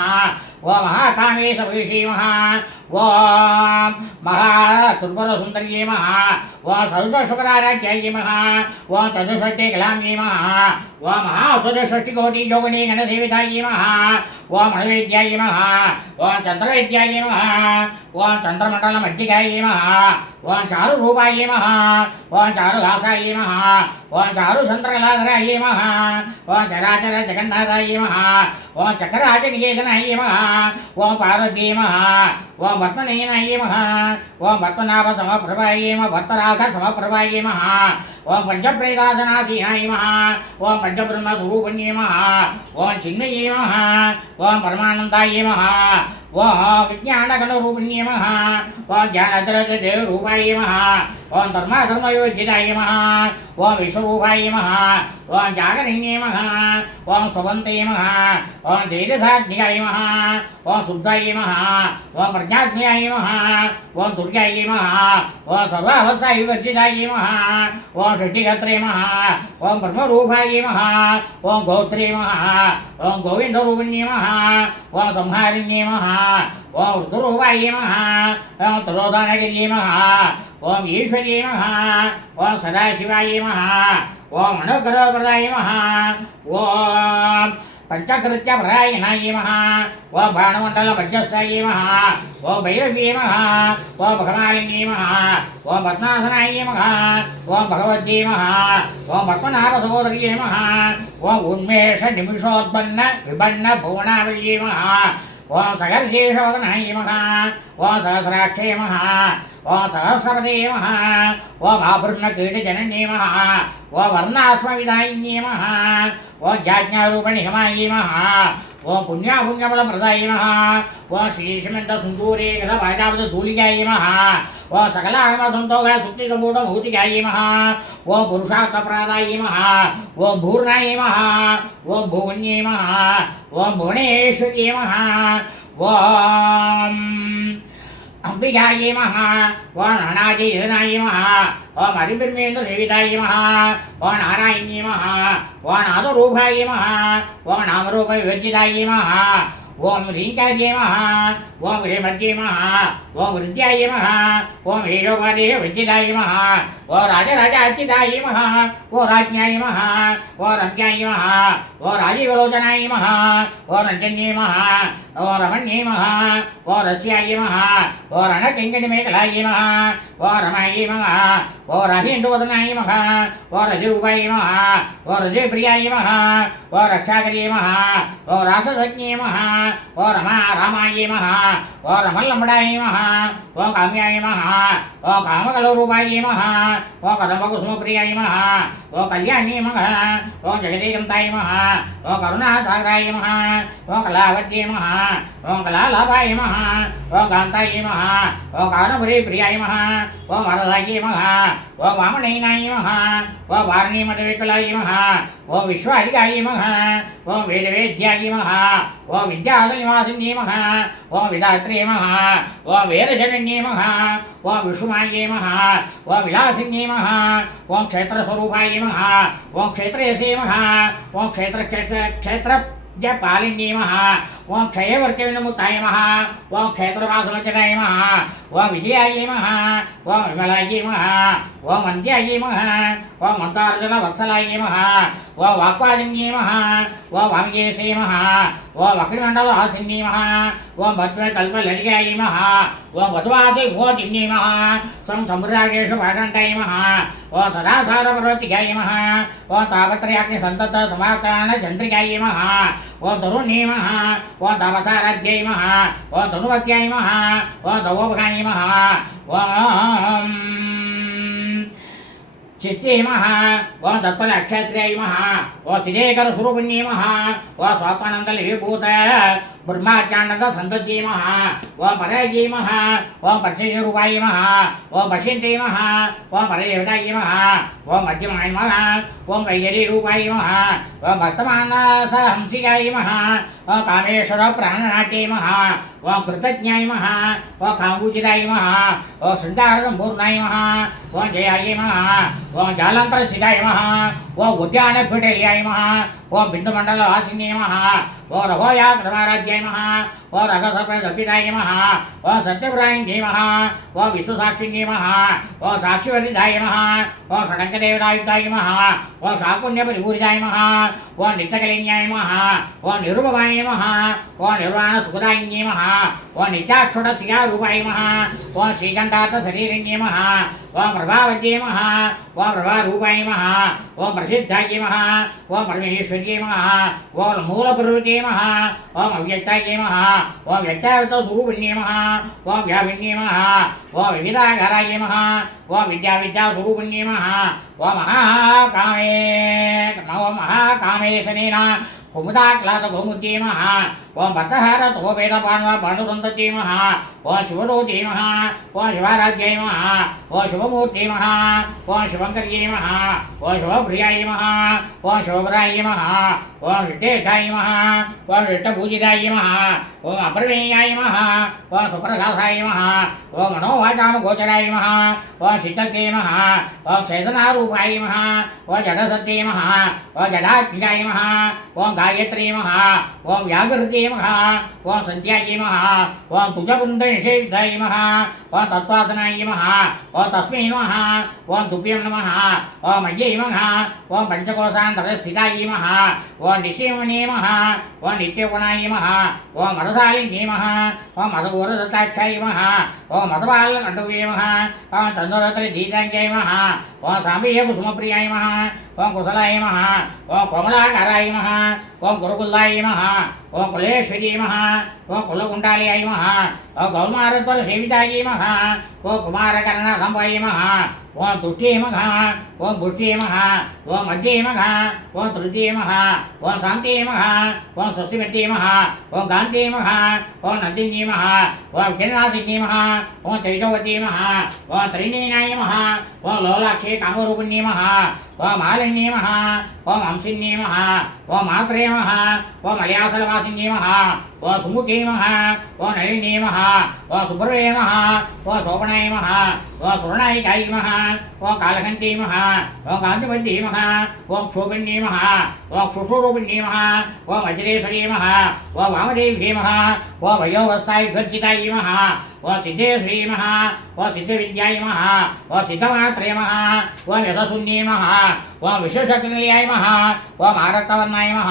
ओम महाकामेशभूषी नमः ओम महात्रिपुरसुन्दर्यै नमः ओम सहस्रशुकराराध्यायै नमः ओम चतुष्षष्टिकलाम्यै नमः ओम महाचतुष्षष्टिकोटियोगिनी गणसेवितायै नमः ओम अणुविद्यायै नमः ओम चन्द्रविद्यायै नमः ओम चन्द्रमण्डलमज्जिकायै नमः ఓం చారు రూపాయ నమః ఓం చారు హాసాయ నమః ఓం చారు చంద్రకళాధరాయ నమః ఓం చరాచర జగన్నాథాయ నమః ఓం చక్రరాజ నికేతనాయ నమః ఓం పార్వతీ నమః ఓం పద్మనయనాయ నమః ఓం పద్మనాభ సమప్రభాయ నమః భక్తరాఘ సమప్రభాయ నమః ఓం పంచప్రేతాసనాసీనాయ నమః ఓం పంచబ్రహ్మ స్వరూపిణ్యే నమః ఓం చిన్మయే నమః ఓం పరమానందాయ నమః ఓం విజ్ఞానగణరూపిణ్యే నమః ఓం జ్ఞానతరదేవరూపాయ నమః ఓం ధర్మయోజితాయ నమః ఓం విశ్వరూపాయ నమః ఓం జాగరణ్యే నమః ఓం సువంతే నమః ఓం తేజసాగ్నికాయ నమః ఓం శుద్ధాయ నమః ఓం ప్రజ్ఞాగ్నియాయ నమః ఓం దుర్గాయ నమః ఓం సర్వావస్థా వివర్జితాయ నమః ఓం షష్ఠిగత్రే నమః ఓం బ్రహ్మరూపాయ నమః ఓం గోత్రే నమః ఓం గోవిందరూపిణ్యే నమః ఓం సంహారిణ్యే నమః ఓం రుద్రరూపాయ నమః ఓం త్రిలోదనగిర్యే నమః ఓం ఈశ్వర్యే నమః ఓం సదాశివాయ నమః ఓం అనుగ్రహప్రదాయ నమః ఓం పంచకృత్యపరాయణాయ నమః ఓం బాణమండల మధ్యస్థాయ నమః ఓం భైరవ్యే నమః ఓం భగమాలిన్యే నమః ఓం పద్మాసనాయ నమః ఓం భగవద్యే నమః ఓం పద్మనాభ సోదర్యే నమః ఓం ఉన్మేష నిమిషోత్పన్న విబన్న భువనావల్యే నమః ఓం సగర్శేషవదనాయ నమః ఓం సహస్రాక్షే నమః ఓం సహస్రపదే నమః ఓం ఆభృణకీటజనన్యే నమః ఓం వర్ణాశ్వవిదాయిన్యే నమః ఓం జాజ్ఞారూపణిహమాయ నమః ఓం పుణ్యాపుణ్యఫలప్రదాయ నమః ఓం శ్రీశమంత సుందూరే గల వాజాపద ధూళికాయ నమః ఓం సకలాగమ సంతోగ సుక్తికమూఢ భౌతికాయ నమః ఓం పురుషార్థప్రాదాయ నమః ఓం భూర్ణాయ నమః ఓం భువన్యే నమః ఓం భువనేశ్వర్యే నమః ఓం అంబికాయ నమః ఓం అనాజయనాయ నమః ఓం హరిబ్రహ్మేంద్ర సేవితాయ నమః ఓం నారాయణ్యే నమః ఓం నాదరూపాయ నమః ఓం నామరూప వివర్జితాయ నమః ఓం హ్రీంకార్యే నమః ఓం హ్రీమర్యే నమః ఓం వృద్ధ్యాయ నమః ఓం హేయోపాదే వివర్జితాయ నమః ఓం రాజరాజార్చితాయ నమః ఓం రాజ్ఞాయ నమః ఓం రమ్యాయ నమః ఓం రాజీవలోచనాయ నమః ఓం రంజన్యే నమః ఓం రమణ్యే నమః ఓం రస్యాయ నమః ఓం రణకింకణి మేఖలాయ నమః ఓం రమాయ నమః ఓం రాజేంద్రవదనాయ నమః ఓం రజరూపాయ నమః ఓం రజప్రియాయ నమః ఓం రక్షాకర్యే నమః ఓం రాససజ్ఞే నమః ఓం రామాయ నమః ఓం రమల్లంబడాయ నమః ఓం కామ్యాయ నమః ఓం కామకలరూపాయ నమః ఓం కదంబకుసుమప్రియాయ నమః ఓం కళ్యాణ్యే నమః ఓం జగదేకంతాయ నమః ఓం కరుణాసాగరాయ నమః ఓం కళావత్యే నమః ఓం కళాలాభాయ నమః ఓం కాంతాయ నమః ఓం కానపురీ ప్రియాయ నమః ఓం వరదాయ నమః ఓం వామనయనాయ నమః ఓం వారణీమఠవికులాయ నమః ఓం విశ్వాధికాయ నమః ఓం వేదవేద్యాయ నమః ఓం విద్యాధనివాసిన్యే నమః ఓం విధాత్రే నమః ఓం వేదజనన్యే నమః ఓం విష్ణుమాయే నమః ఓం విలాసిన్యే నమః ఓం క్షేత్రస్వరూపాయ నమః ఓం క్షేత్రయసే నమః ఓం క్షేత్రపాలిన్యే నమః ఓం క్షయవర్గవినముక్తాయ నమః ఓం క్షేత్రవాసుమచనాయ నమః ఓం విజయాయ నమః ఓం విమలాయ నమః ఓం వంద్యాయ నమః ఓం మంతార్జున వత్సలాయ నమః ఓం వాక్వాదిన్యే నమః ఓం వామకేశే నమః ఓం వక్రమండలవాసిన్యే నమః ఓం భద్రకల్పలరిగాయ నమః ఓం వసువాసి మోతిన్యే నమః ఓం సముద్రాగేషు భాషంటాయ నమః ఓం సదాసారపర్వతికాయ నమః ఓం తాపత్రయాగ్ని సంతత సమాక్రాణ చంద్రికాయ నమః ఓం తరుణ్యే నమః ఓం తపసారాధ్యాయ నమః ఓం తనువత్యాయ నమః ఓం తవోపగాయ నమః ఓం చిత్తే నమః ఓం తత్పల అక్షత్రియాయ నమః ఓం స్థిరేకర స్వరూపిణ్యే నమః ఓం స్వాత్మానంద విభూత బ్రహ్మాచాండ సంతత్యే నమః ఓం పరాజయ నమః ఓం పరిచయరూపాయ నమః ఓం పశ్యంతే నమః ఓం పరదేవతాయ నమః ఓం మధ్యమాయ నమః ఓం వైయరీ రూపాయ నమః ఓం భక్తమానస హంసికాయ నమః ఓం కామేశ్వర ప్రాణనాట్యే నమః ఓం కృతజ్ఞాయ నమః ఓం కాంబూజితాయ నమః ఓం శృంగార సంపూర్ణాయ నమః ఓం జయాయ నమః ఓం జాలంతరచితాయ నమః ఓం ఉద్యానపీఠల్యాయ నమః ఓం బిందుమండలవాసిన్యే నమః ఓం రఘోయాగ్రమారాధ్యాయ నమః ఓం రఘసర్పదర్పితాయ నమః ఓం సత్యపురాయణ్యే నమః ఓం విశ్వసాక్షిణ్యే నమః ఓం సాక్షివర్ధితాయ నమః ఓం షడంకదేవతాయుక్తాయ నమః ఓం శాకుణ్యపరిపూరితాయ నమః ఓం నిత్యకలిన్యాయ నమః ఓం నిరుపమాయ నమః ఓం నిర్వాణసుఖదాయిన్యే నమః ఓం నిత్యాక్షుడసియారూపాయ నమః ఓం శ్రీకంఠార్థ శరీరిణ్యే నమః ఓం ప్రభావజ్యే నమః ఓం ప్రభారూపాయ నమః ఓం ప్రసిద్ధాయ నమః ఓం పరమేశ్వర్యే నమః ఓం మూలప్రవృతే నమః ఓం అవ్యక్తాయ నమః ఓం వ్యక్తావృత స్వరూపిణ్యే నమః ఓం వ్యాపిన్యే నమః ఓం వివిధాకారాయ నమః ఓం విద్యాస్వరూపిణ్యే నమః ఓం మహాకామేశనేన కుముదాక్లాత గోముద్యే నమః ఓం భక్తహార తోపేత పాండుసంతత్యే నమః ఓం శివరోధే నమః ఓం శివారాధ్యాయ నమః ఓం శివమూర్తే నమః ఓం శివంకర్యే నమః ఓం శివప్రియాయ నమః ఓం శివప్రాయ నమః ఓం సిద్ధేష్టాయ నమః ఓం సిద్ధపూజితాయ నమః ఓం అప్రమేయాయ నమః ఓం సుప్రకాశాయ నమః ఓం మనోవాచామగోచరాయ నమః ఓం చిత్తతే నమః ఓం చైతన్యరూపాయ నమః ఓం జడసత్తే నమః ఓం జడాత్మికాయ నమః ఓం గాయత్రీ నమః ఓం వ్యాఘృతే నమః ఓం సంధ్యాయ నమః ఓం కుజపుండనిషేవితాయ నమః ఓం తత్వాసనాయ నమః ఓం తస్మై నమః ఓం తుభ్యం నమః ఓం మధ్యై నమః ఓం పంచకోశాంతరస్థితాయ నమః ఓం నిశేమనే నమః ఓం నిత్యగుణాయ నమః ఓం మదశాలిన్యే నమః ఓం మదగోరదత్తాక్షాయ నమః ఓం మదబాలకంఠవే నమః ఓం చంద్రరత్నధీతాంగాయ నమః ఓం సాంబేయ కుసుమప్రియాయ నమః ఓం కుశలాయ నమః ఓం కోమలాకారాయ నమః ఓం గురుకుల్లాయ నమః ఓం కులేశ్వరీ నమః ఓం కులకుండాలయాయ నమః ఓం గౌల్మారత్వర సేవితాయ నమః ఓం కుమారకర్ణసంభాయ నమః ఓం దుష్టే నమః ఓం పుష్టే నమః ఓం మధ్యే నమః ఓం తృతీయ నమః ఓం శాంతే నమః ఓం స్వస్తిమత్యే నమః ఓం గాంతే నమః ఓం నందిన్యే నమః ఓం విఘ్ననాశిన్యే నమః ఓం తేజోవతే నమః ఓం త్రినేనాయ నమః ఓం లోలాక్షే కామరూపిణ్యే నమః ఓం మాలిన్యే నమః ఓం హంసిన్యే నమః ఓం మాత్రే నమః ఓం మలయాసలవాసిన్యే నమః ఓం సుముఖే నమః ఓం నళిన్యే నమః ఓం సుబ్రవే నమః ఓం శోభనాయ నమః ఓం సువర్ణాయికాయ నమః ఓం కాళకంఠే నమః ఓం కాంతిమధ్యే నమః ఓం క్షోభిణ్యే నమః ఓం క్షుషురూపిణ్యే నమః ఓం వజ్రేశ్వరీ నమః ఓం వామదేవ్యే నమః ఓం వయోవస్థాయుగర్జితాయ నమః ఓం సిద్ధేశ్వరీ నమః ఓం సిద్ధవిద్యాయ నమః ఓం సిద్ధమాత్రే నమః ఓం యశస్సున్యే నమః ఓం విశ్వశక్తినిలయాయ నమః ఓం ఆరక్తవర్ణాయ నమః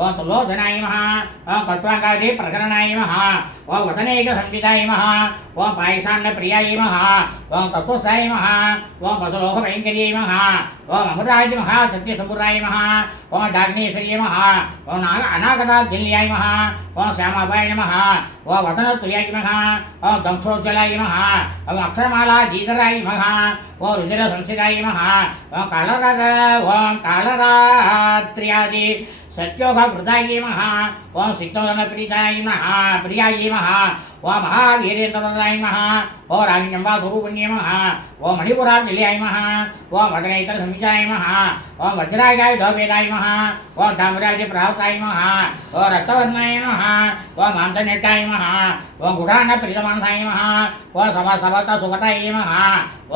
ఓం తులోచనాయ నమః ఓం కట్వాంగాది ప్రకరణాయ నమః ఓం వదనేక సంవితాయ నమః ఓం పాయసాన్నప్రియాయ నమః ఓం తత్వస్థాయ నమః ఓం పశులోకభయంకర్యై నమః ఓం అమృతాయ నమః సత్యసంపురాయ నమః ఓం డాగ్నేశ్వర్యై నమః ఓం అనాగతాద్యల్యాయ నమః ఓం శ్యామాబాయ నమః ఓం వదనతుల్యాయ నమః ఓం దంశోజ్వలాయ నమః ఓం అక్షరమాలాధీధరాయ నమః ఓం రుధిర సంస్థితాయ నమః ఓం కాళరాత్ర్యాది సత్యోగవృతాయ నమః ఓం సిద్ధోదనప్రీతాయ నమః ప్రియాయ నమః ఓం మహావీరేంద్రవృతాయ నమః ఓం రాణ్యంబాస్వరూపిణ్యే నమః ఓం మణిపురావిలయాయ నమః ఓం వదనేతర సంహితాయ నమః ఓం వజ్రాగాయ ధోపేదాయ నమః ఓం తామ్రాజ ప్రావతాయ నమః ఓం రక్తవర్ణాయ నమః ఓం మాంసనిట్టాయ నమః ఓం గుడాన్న ప్రీతమానసాయ నమః ఓం సభత సుగతాయ నమః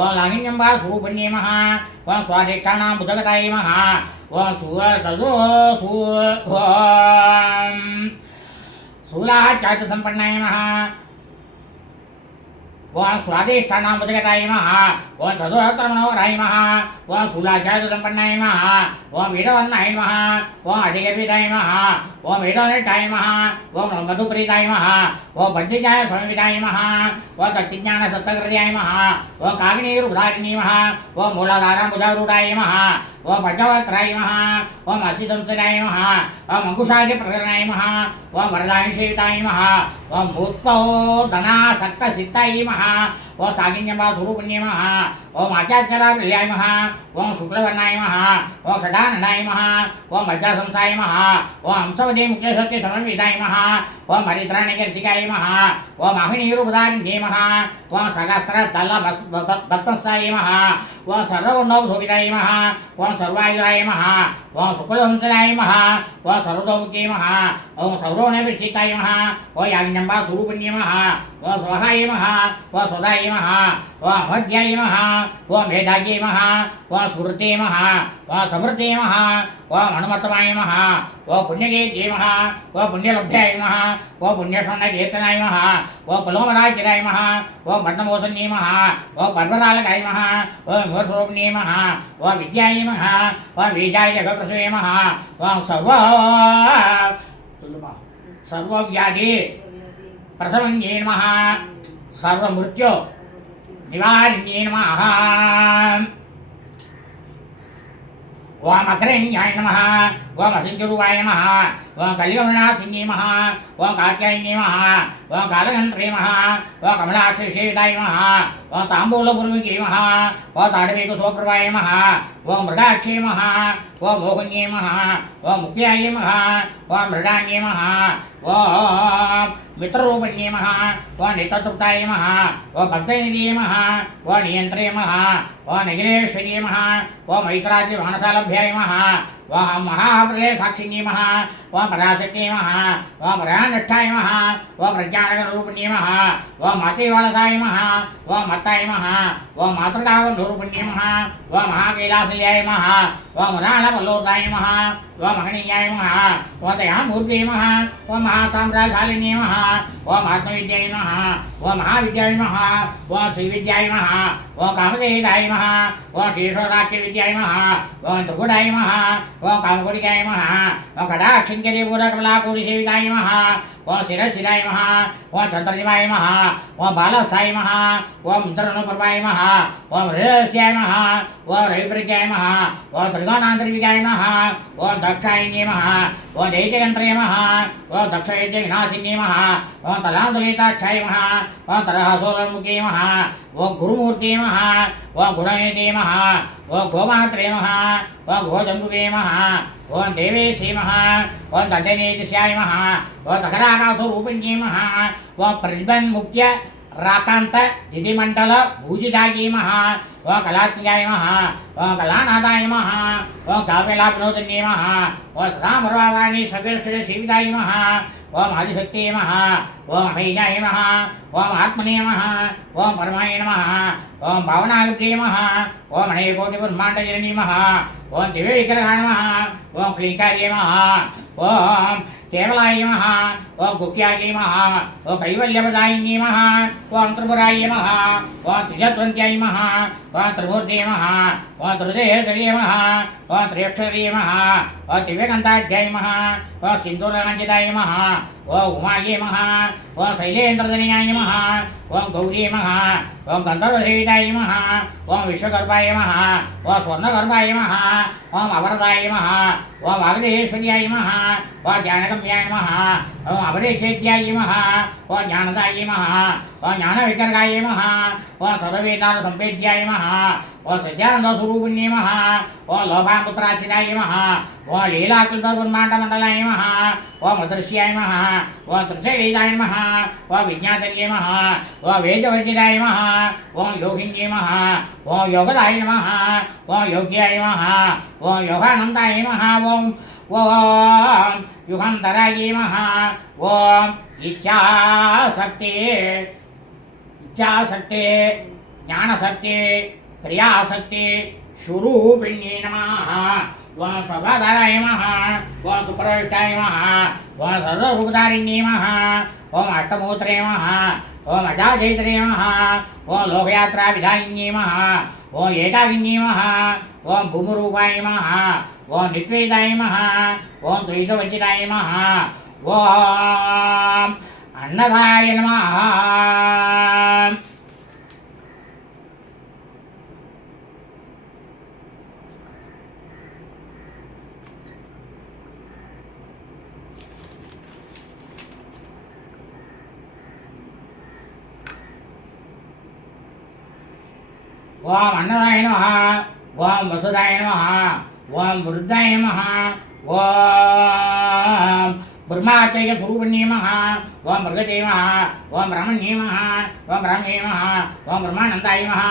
ఓం లాహిన్యంబాస్వరూపిణ్యే నమః ఓం స్వాధిష్టానాం బుధగతాయ నమః ఓం శూలాచార్య సంపన్నాయ నమః ఓం స్వాదిష్టానాం బుధగతాయ నమః ఓం చతురత్రమనోహరాయ నమః ఓం శూలాచార్య సంపన్నాయ నమః ఓం వీరవర్ణాయ నమః ఓం అధిగర్వితాయ నమః ఓం వీరనిట్టాయ నమః ఓం మధుప్రీతాయ నమః ఓం బద్ధిజాయ స్వామివితాయ నమః ఓం తత్తిజ్ఞాన సత్తహృదయాయ నమః ఓం కాగినీరుధారిణీ నమః ఓం మూలాధారాంబుజారూఢాయ నమః ఓం పంచవత్రాయ నమః ఓం అసితంతురాయ నమః ఓం అంకుశాది ప్రకరణాయ నమః ఓం వరదాయసేవితాయ నమః ఓం భూత్వోధనాసక్త సిద్ధాయ నమః ఓం సాగిన్యంబాస్వరూపిణ్యే నమః ఓం ఆచార్యరాయ నమః ఓం శుక్లవర్ణాయ నమః ఓం షడాననాయ నమః ఓం మజ్జాసంసాయ నమః ఓం హంసవదే ముఖ్యసత్య సమన్వితాయ నమః ఓం హరిత్రాణికర్షికాయ నమః ఓం అహినీరుపదారిణ్యే నమః ఓం సహస్రదళ భక్తస్థాయ నమః ఓం సర్వగుణోపశోభితాయ నమః ఓం సర్వాయురాయ నమః ఓం శుక్లవంశనాయ నమః ఓం సర్వతోముఖ్యే నమః ఓం సౌరోణభిషిక్తాయ నమః ఓం యాజ్ఞంబాస్వరూపిణ్యే నమః ఓం స్వహాయ నమః ఓం సుధాయ नमः ओम अमध्याय नमः ओम मेधाय नमः ओम स्मृते नमः ओम समृद्धे नमः ओम हनुमतमाय नमः ओम पुण्यकेत्ये नमः ओम पुण्यलब्धाय नमः ओम पुण्यस्वर्णकीर्तनाय नमः ओम पुलोमराजिराय नमः ओम पद्ममोसन्ये नमः ओम पर्वतालकाय नमः ओम मूर्धस्वरूपिणे नमः ओम विद्याय नमः ओम बीजाय जगत्प्रसूये नमः ओम सर्वव्याधि प्रसवन्ये नमः सर्वमृत्यु निवारिण्ये नमः ओम अग्रण्याय नमः ओम असिंचरूपाय नमः ओम कलियुगनाशिन्ये नमः ओम कात्यायन्ये नमः ओम कालगन्त्रे नमः ओम कमलाक्षसेविताय नमः ओम ताम्बूलपूर्विके नमः ओम ताडवेकुशोप्रभाय नमः ओम मृगाक्षे नमः ओम मोहन्ये नमः ओम मुक्त्याय नमः ओम मृडान्ये नमः ओम मित्ररूपण्ये नमः ओम नित्यतृप्ताय नमः ओम भक्तनिधये नमः ओम नियन्त्रे नमः ओम नगिरेश्वर्ये नमः ओम मैत्राद्रि मानसालभ्याय नमः ओम महाप्रलय साक्षिण्ये नमः ओम पराशक्त्ये नमः ओम परानिष्ठाय नमः ओम प्रज्ञानगणरूपिण्ये नमः ओम मातृवालसाय नमः ओम मत्ताय नमः ओम मातृकावरूपिण्ये नमः ओम महाकैलासल्याय नमः ओम मुरालपल्लोताय नमः ओम महनीयाय नमः ओम दयामूर्ते नमः ओम महासाम्राज्यशालिन्ये नमः ओम आत्मविद्याय नमः ओम महाविद्याय नमः ओम श्रीविद्याय नमः ओम कामदेवाय नमः ओम श्रीश्वराख्यविद्याय नमः ओम त्रिपुराय नमः ओम कामकोटिकाय नमः ओम कटाक्षिङ्करीपूरकमलाकोटिसेविताय नमः ओम शिरशिराय नमः ओम चन्द्रदिवाय नमः ओम बालसाय नमः ओम इन्द्रनुप्रभाय नमः ओम हृदयस्याय नमः ओम रविप्रज्ञाय नमः ओम त्रिगुणान्तर्विकाय नमः ओम दक्षायन्ये नमः ओम दैत्ययन्त्रे नमः ओम दक्षयज्ञविनाशिन्ये नमः ओम तलान्तुलिताक्षाय नमः ओम तरहसोलमुखे नमः ओम गुरुमूर्ते नमः ओम गुणयते नमः ओम गोमात्रे नमः ओम गोजम्बुवे नमः ओम देवेशे नमः ओम दण्डनेतिशाय नमः ओम दकराकासुरूपिण्ये नमः ओम प्रतिबन्मुख्य राकान्त दिदिमण्डल भूजितायै नमः ओम कलात्मजाय नमः ओम कलानाथाय नमः ओम काव्यलापनोदन्ये नमः ओम सदामर्वावाणी सकृष्टसेविताय नमः ओम आदिशक्त्यै नमः ओम अमेयाय नमः ओम आत्मने नमः ओम परमाय नमः ओम भावनायुक्ते नमः ओम अनेकोटिब्रह्माण्डजननी नमः ओम दिव्यविग्रहाय नमः ओम क्लीङ्कार्ये नमः ओम केवलाय नमः ओम गुह्याय नमः ओम कैवल्यप्रदायिन्ये नमः ओम त्रिपुराय नमः ओम त्रिजत्वन्त्याय नमः ओम त्रिमूर्ते नमः ओम त्रिजयेश्वर्ये नमः ओम त्र्यक्षर्ये नमः ओम दिव्यकान्ताढ्याय नमः ओम सिन्दूररञ्जिताय नमः ओम उमायै नमः ओम शैलेन्द्रतनयाय नमः ओम गौरी नमः ओम गन्धर्वसेविताय नमः ओम विश्वगर्भाय नमः ओम स्वर्णगर्भाय नमः ओम अवरदाय नमः ओम वागदेश्वर्याय नमः ओम ज्ञानगम्याय नमः ओम अवरेक्षेत्याय नमः ओम ज्ञानदाय नमः ओम ज्ञानवितर्काय नमः ओम सर्ववेदान्तसम्पेद्याय नमः ओम सत्यानन्दस्वरूपिण्ये नमः ओम लोभामुद्राचिताय नमः ओम लीलाकृतब्रह्माण्डमण्डलाय नमः ओम अदृश्याय नमः ओम त्रिशैवेदाय नमः ओम विज्ञातर्ये नमः ओम वेदवर्जिताय नमः ओम योगिन्ये नमः ओम योगदाय नमः ओम योग्याय नमः ओम योगानन्दाय नमः ओम युगान्तराय नमः ओम इच्छाशक्ति ज्ञानशक्ति क्रियाशक्ति स्वरूपिण्ये नमः ओम सर्वाधाराय नमः ओम सुपरविष्टाय नमः ओम सर्वरूपधारिण्ये नमः ओम अष्टमूत्रे नमः ओम अजाजैत्रे नमः ओम लोकयात्राविधायिन्ये नमः ओम एकाकिन्ये नमः ओम भूमरूपाय नमः ओम नित्वेदाय नमः ओम द्वैतवर्जिताय नमः ओम अन्नदाय नमः ओम अन्नदाय नमः ओम वसुदाय नमः ओम वृद्धाय नमः ओम ब्रह्मात्मक स्वरूपिण्ये नमः ओम मृगते नमः ओम ब्रह्मण्ये नमः ओम ब्रह्मणे नमः ओम ब्रह्मानन्दाय नमः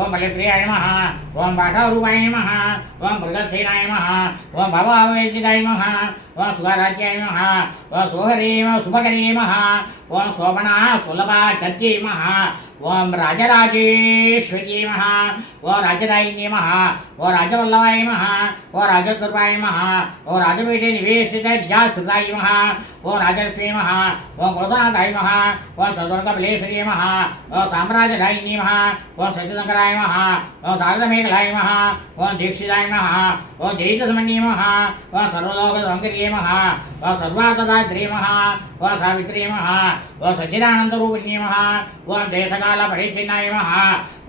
ओम बलिप्रियाय नमः ओम भाषारूपाय नमः ओम मृगसेनाय नमः ओम भवावेशिताय नमः ओम सुखराज्याय नमः ओम सुहरे नमः शुभकरे नमः ओम शोभना सुलभा गत्यै नमः ओम राजराजेश्वर्यै नमः ओम राजदायिन्यै नमः ओम राजवल्लभाय नमः ओम राजदुर्गाय नमः ओम राजपीठे निवेशित निजाश्रिताय नमः ओम राजलक्ष्मी नमः ओम गोदानाथाय नमः ओम चतुर्गबलेश्वर्यै नमः ओम साम्राज्यदायिन्यै नमः ओम सत्यशंकराय नमः ओम सागरमेघलाय नमः ओम दीक्षिताय नमः ओम देहितसमन्ये नमः ओम सर्वलोकसंकर्ये नमः ओम सर्वातदात्रे नमः ओम सावित्र्ये नमः ओम सच्चिदानन्दरूपिण्ये नमः ओम देशकालपरिच्छिन्नाय नमः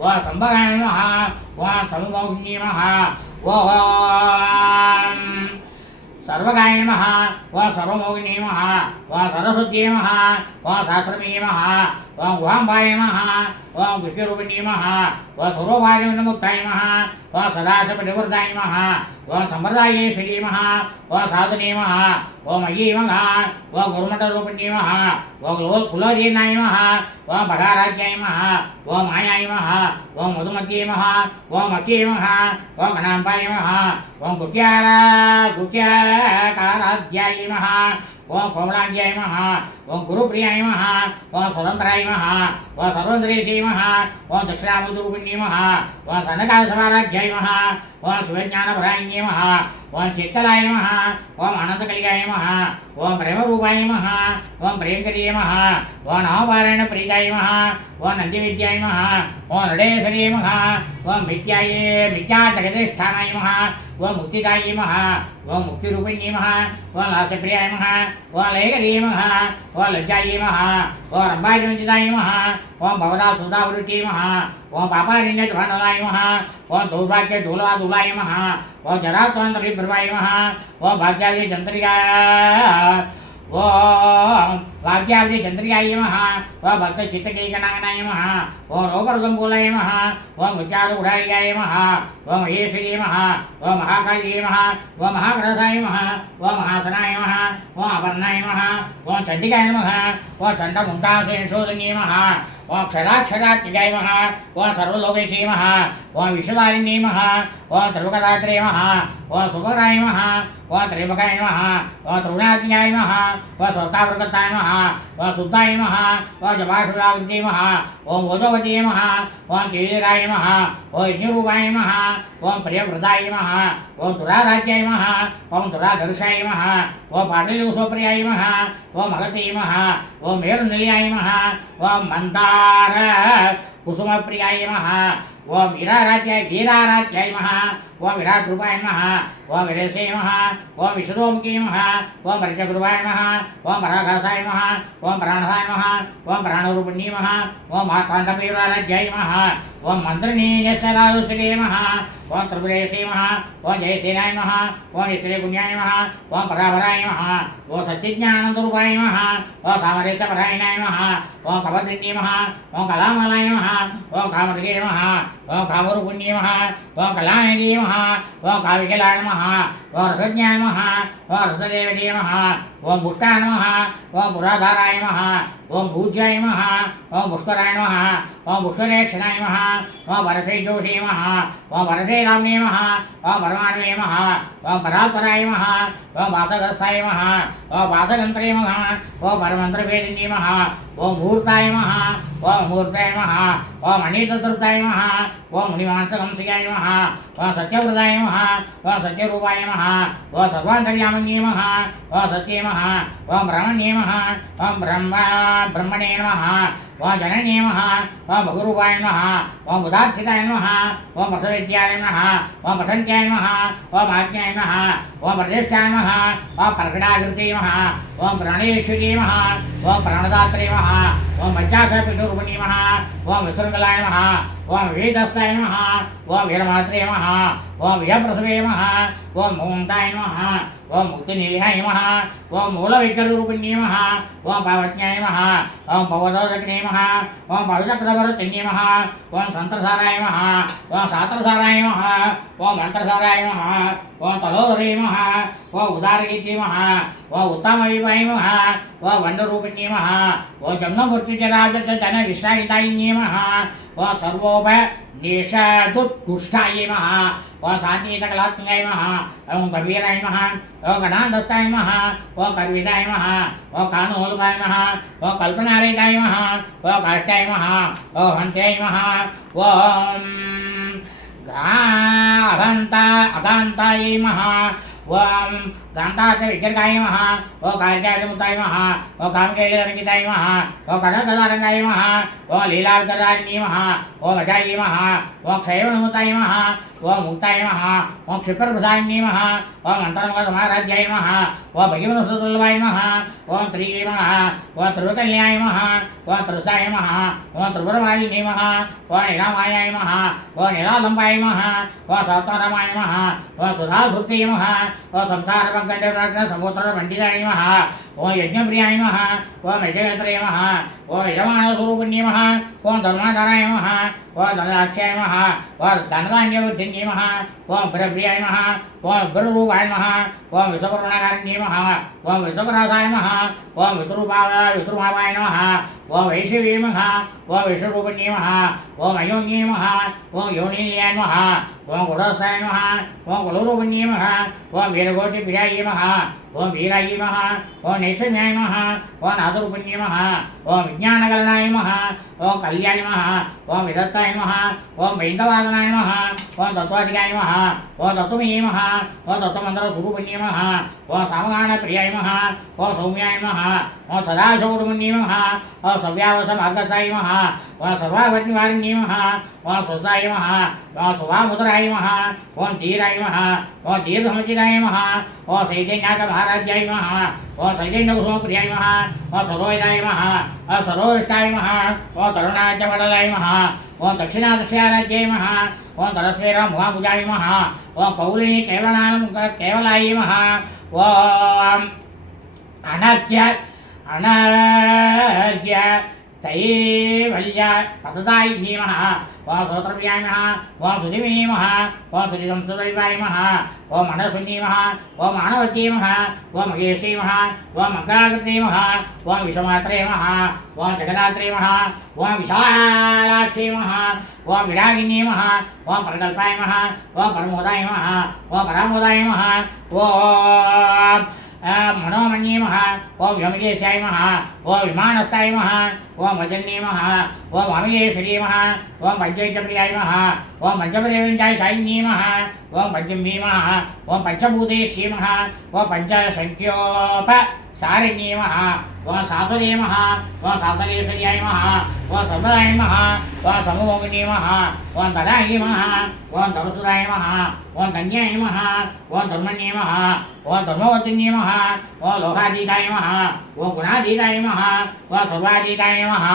ओम संभवाय नमः ओम सममौघ्न्ये नमः ओम सर्वगाय नमः ओम सर्वमौघ्न्ये नमः ओम सरस्वत्यै नमः ओम शास्त्रमे नमः ओम गुहाम्बाय नमः ओम गुह्यरूपिण्ये नमः ओम स्वरूपार्यमुक्ताय नमः ओम सदाशिवनिवृताय नमः ओम सम्प्रदायेश्वर्यै नमः ओम साधुने नमः ओम अय्यै नमः ओम गुरुमठरूपिण्ये नमः ओम कुलजीर्णाय नमः ओम भगाराज्याय नमः ओम मायाय नमः ओम मधुमत्यै नमः ओम अच्यै नमः ओम गणाम्बाय नमः ओम गुह्यकाराध्याय नमः ओम कोमलांग्याय नमः ओम गुरुप्रियाय नमः ओम स्वतंत्राय नमः ओम सर्वेन्द्रेशे नमः ओम दक्षिणामूर्तिरूपिण्ये नमः ओम सनकासमाराध्याय नमः ओम शिवज्ञानपरायण्ये नमः ओम चित्तलाय नमः ओम अनन्तकलिकाय नमः ओम प्रेमरूपाय नमः ओम प्रियङ्कर्ये नमः ओम नामपारायणप्रीताय नमः ओम नन्दिविद्याय नमः ओम नडेश्वर्ये नमः ओम मिथ्याजगतिष्ठानाय नमः ओम मुक्तिदाय नमः ओम मुक्तिरूपिण्ये नमः ओम लास्यप्रियाय नमः ओम लयकर्ये नमः ओम लज्जायै नमः ओम रम्भाजनचिताय नमः ओम भवदासुधावृत्यै नमः ओम पापारण्यज्वानलाय नमः ओम दौर्भाग्यदूलाय नमः ओम जरात्वान्तरिभ्रमाय नमः ओम भाग्यादिचन्द्रिकाय ओम भाग्यादिचन्द्रिकाय नमः ओम भक्तचित्तकैकनायनाय नमः ओम रोपरसम्भूलाय नमः ओम उच्चारुगुडार्याय नमः ओम महेश्वर्ये नमः ओम महाकाल्ये नमः ओम महाग्रसाय नमः ओम महासनाय नमः ओम अपर्णाय नमः ओम चण्डिकाय नमः ओम चण्डमुण्डासेनशोधन्ये नमः ओम क्षराक्षरात्मिकाय नमः ओम सर्वलोकेशे नमः ओम विश्वधारिण्ये नमः ओम त्रिलोकदात्रे नमः ओम सुभराय नमः ओम त्र्यम्बकाय नमः ओम त्रिगुणात्मिकाय नमः ओम स्वर्गावृगताय नमः ओम शुद्धाय नमः ओम जपाशुलावृत्ये नमः ओम ओजोवती नमः ओम चेदिराय नमः ओम यज्ञरूपाय नमः ओम प्रियवृताय नमः ओम दुराराज्याय नमः ओम दुराधर्षाय नमः ओम पाटलीसोप्रियाय नमः ओम महते नमः ओम मेरुनिलयाय नमः ओम मंदार कुसुमप्रियाय नमः ओम वीराराध्याय नमः ओम विराट्रूपाय नमः ओम वीरेशे नमः ओम विश्वरोमुखे नमः ओम वरचगुरुवाय नमः ओम पराघासाय नमः ओम प्राणसाय नमः ओम प्राणरूपिण्ये नमः ओम माताण्डवीराराध्याय नमः ओम मन्त्रनीयशरारुष्टिके नमः ओम त्रिपुरेशे नमः ओम जयसेनाय नमः ओम श्रीपुण्याय नमः ओम पराभराय नमः ओम सत्यज्ञानन्दरूपाय नमः ओम सामरेशपरायणाय नमः ओम कपद्रिण्ये नमः ओम कलामलाय नमः ओम कामऋगे नमः ओम कामरूपिण्ये नमः ओम कलायगे नमः ओम काविकलाय नमः ओम रसज्ञाय नमः ओम रसदेवते नमः ओम पुष्टाय नमः ओम पुराधाराय नमः ओम पूज्याय नमः ओम पुष्कराय नमः ओम पुष्करेक्षणाय नमः ओम परशेजोषे नमः ओम परशे राम्ये नमः ओम परमाणवे नमः ओम परात्पराय नमः ओम वासगस्साय नमः ओम वासगन्त्रे नमः ओम परमन्त्रभेदिन्ये नमः ओम मूर्ताय नमः ओम मूर्ताय नमः ओम अनिततृप्ताय नमः ओम मुनिमांसकंसिकाय नमः ओम सत्यव्रताय नमः ओम सत्यरूपाय नमः ओम सर्वान्तर्यामिन्ये नमः ओम सत्ये नमः ओम ब्रह्मण्ये नमः ओम ब्रह्मणे नमः ओम जनन्ये नमः ओम भगुरूपाय नमः ओम उदात्सिताय नमः ओम प्रसविद्याय नमः ओम प्रसन्त्याय नमः ओम आज्ञाय नमः ओम प्रतिष्ठाय नमः ओम प्रकटाकृते नमः ओम प्राणेश्वर्ये नमः ओम प्राणदात्रे नमः ओम पञ्चाक्षरपीठरूपिणे नमः ओम विशृङ्खलाय नमः ओम वेदस्थाय नमः ओम वीरमात्रे नमः ओम विजयप्रसवे नमः ओम मोहन्ताय नमः ஓம் முக்திநிலையாய நமः ஓம் மூலவிக்கிரரூபிண்யே நமः ஓம் பவத்யாய நமः ஓம் பவதோதக்னே நமः ஓம் பவிச்சக்ரவர்த்தின்யே நமः ஓம் சந்திரசாராய நமः ஓம் சாத்திரசாராய நமः ஓம் மந்திரசாராய நமः ஓம் தலோதரே நமः ஓம் உதாரகீத்யே நமः ஓம் உத்தமவிபாய நமः ஓம் வண்டரூபிண்யே நமः ஓம் ஜன்மமூர்த்திஜராஜன விஸ்ராயிதாயின்யே நமः ஓம் சர்வோப निषदुत्कुष्ठाय नमः ओं शान्तिकलात्मकाय नमः ओं गंभीराय नमः ओं गणानंदस्ताय नमः ओं कर्विदाय नमः ओं कानोलकाय नमः ओं कल्पनारहिताय नमः ओं काष्ठाय नमः ओं हंस्याय नमः ओं अगान्ताय नमः ओं गान्तार्थ विग्रहाय नमः ओं कार्यामुक्ताय नमः ओं कामकेलिरंगिताय नमः ओं कनकदारंगाय नमः ओं लीलावताराय नमः ओं अजाय नमः ओं क्षयवनुताय नमः ओं मुक्ताय नमः ओं क्षिप्रप्रदाय नमः ओं अंतर्मुखसमाराध्याय नमः ओं भगिवनसुतुल्वाय नमः ओं त्रिये नमः ओं त्रिवकल्याय नमः ओं त्रिसाय नमः ओं त्रिपुरमालिन्ये नमः ओं निरामायाय नमः ओं निरालंबाय नमः ओं सौतरमाय नमः ओं सुरासुर्ते नमः ओं संसार गंडे समुद्र मंडिताय नमः ओं यज्ञप्रियाय नमः ओं यजयत्रे नमः ओं यजमानस्वरूपिण्ये नमः ओं धर्माधाराय नमः ओं धनदाक्षाय नमः ओं धनधान्यवृद्धिन्ये नमः ओं ब्रह्मप्रियाय नमः ओं ब्रह्मरूपाय नमः ओं विश्वकरुणाकारिण्ये नमः ओं विश्वकरासाय नमः ओं वितुरुभावाय नमः ओं वैशिव्ये नमः ओं विश्वरूपिण्ये नमः ओं अयोन्ये नमः ओं योनिल्याय नमः ओं गुणसाय नमः ओं कुलरूपिण्ये नमः ओं वीरगोटिप्रियाय नमः ओं वीराय नमः ओं नेत्रम्याय नमः ओं नादरूपिण्ये नमः ओं विज्ञानगलनाय नमः ओं कल्याय नमः ओं विदत्ताय नमः ओं वैन्दवादनाय नमः ओं तत्त्वाधिकाय नमः ओं तत्त्वमये नमः ओं तत्त्वमन्त्रस्वरूपिण्ये नमः ओं सामगानप्रियाय नमः ओं सौम्याय नमः ओं सदाशिवकुटुम्बिन्ये नमः ओं सव्यावसमार्गसाय नमः ओं सर्वावज्ञवारिण्ये नमः ओं स्वस्ताय नमः ओं सुभामुद्राय नमः ओं धीराय नमः ओं धीरसमुचिताय नमः ओं चैतन्याकमहाराज्याय नमः ओं चैतन्यकुसुमप्रियाय नमः ओं सरोहिताय नमः ओं सरोहिष्ठाय नमः ओं तरुणाचपटलाय नमः ओं दक्षिणादक्षिणाराज्याय नमः ओं तरस्वेरमुखामुजाय नमः ओं कौलिनी केवलाय नमः ओं अनर्घ्य तैवल्य पतदाय नमः ओं श्रोत्रप्रियाय नमः ओं सुधिमे नमः ओं सुधिसंसुरैवाय नमः ओं मनशून्ये नमः ओं मानवत्ये नमः ओं महेशे नमः ओं मङ्गलाकृते नमः ओं विश्वमात्रे नमः ओं जगदात्रे नमः ओं विशालाक्षे नमः ओं विरागिन्ये नमः ओं परकल्पाय नमः ओं परमोदाय नमः ओं परामोदाय नमः ओं मनोमन्ये नमः ओं व्योमकेशाय नमः ओं विमानस्थाय नमः ओं वजन्ये नमः ओं वामकेशर्ये नमः ओं पंचैत्यप्रियाय नमः ओं पंचप्रदेवञ्चाय शायिन्ये नमः ओं पंचम्ये नमः ओं पंचभूतेश्ये नमः ओं पंचसंख्योपसारिण्ये नमः ओं सासुरे नमः ओं सासरेश्वर्याय नमः ओं सर्वदाय नमः ओं सममोगिने नमः ओं तदाय नमः ओं तरुसुराय नमः ओं धन्याय नमः ओं धर्मण्ये नमः ओं धर्मवतिन्ये नमः ओं लोकातीताय नमः ओं गुणातीताय नमः ओं सर्वातीताय नमः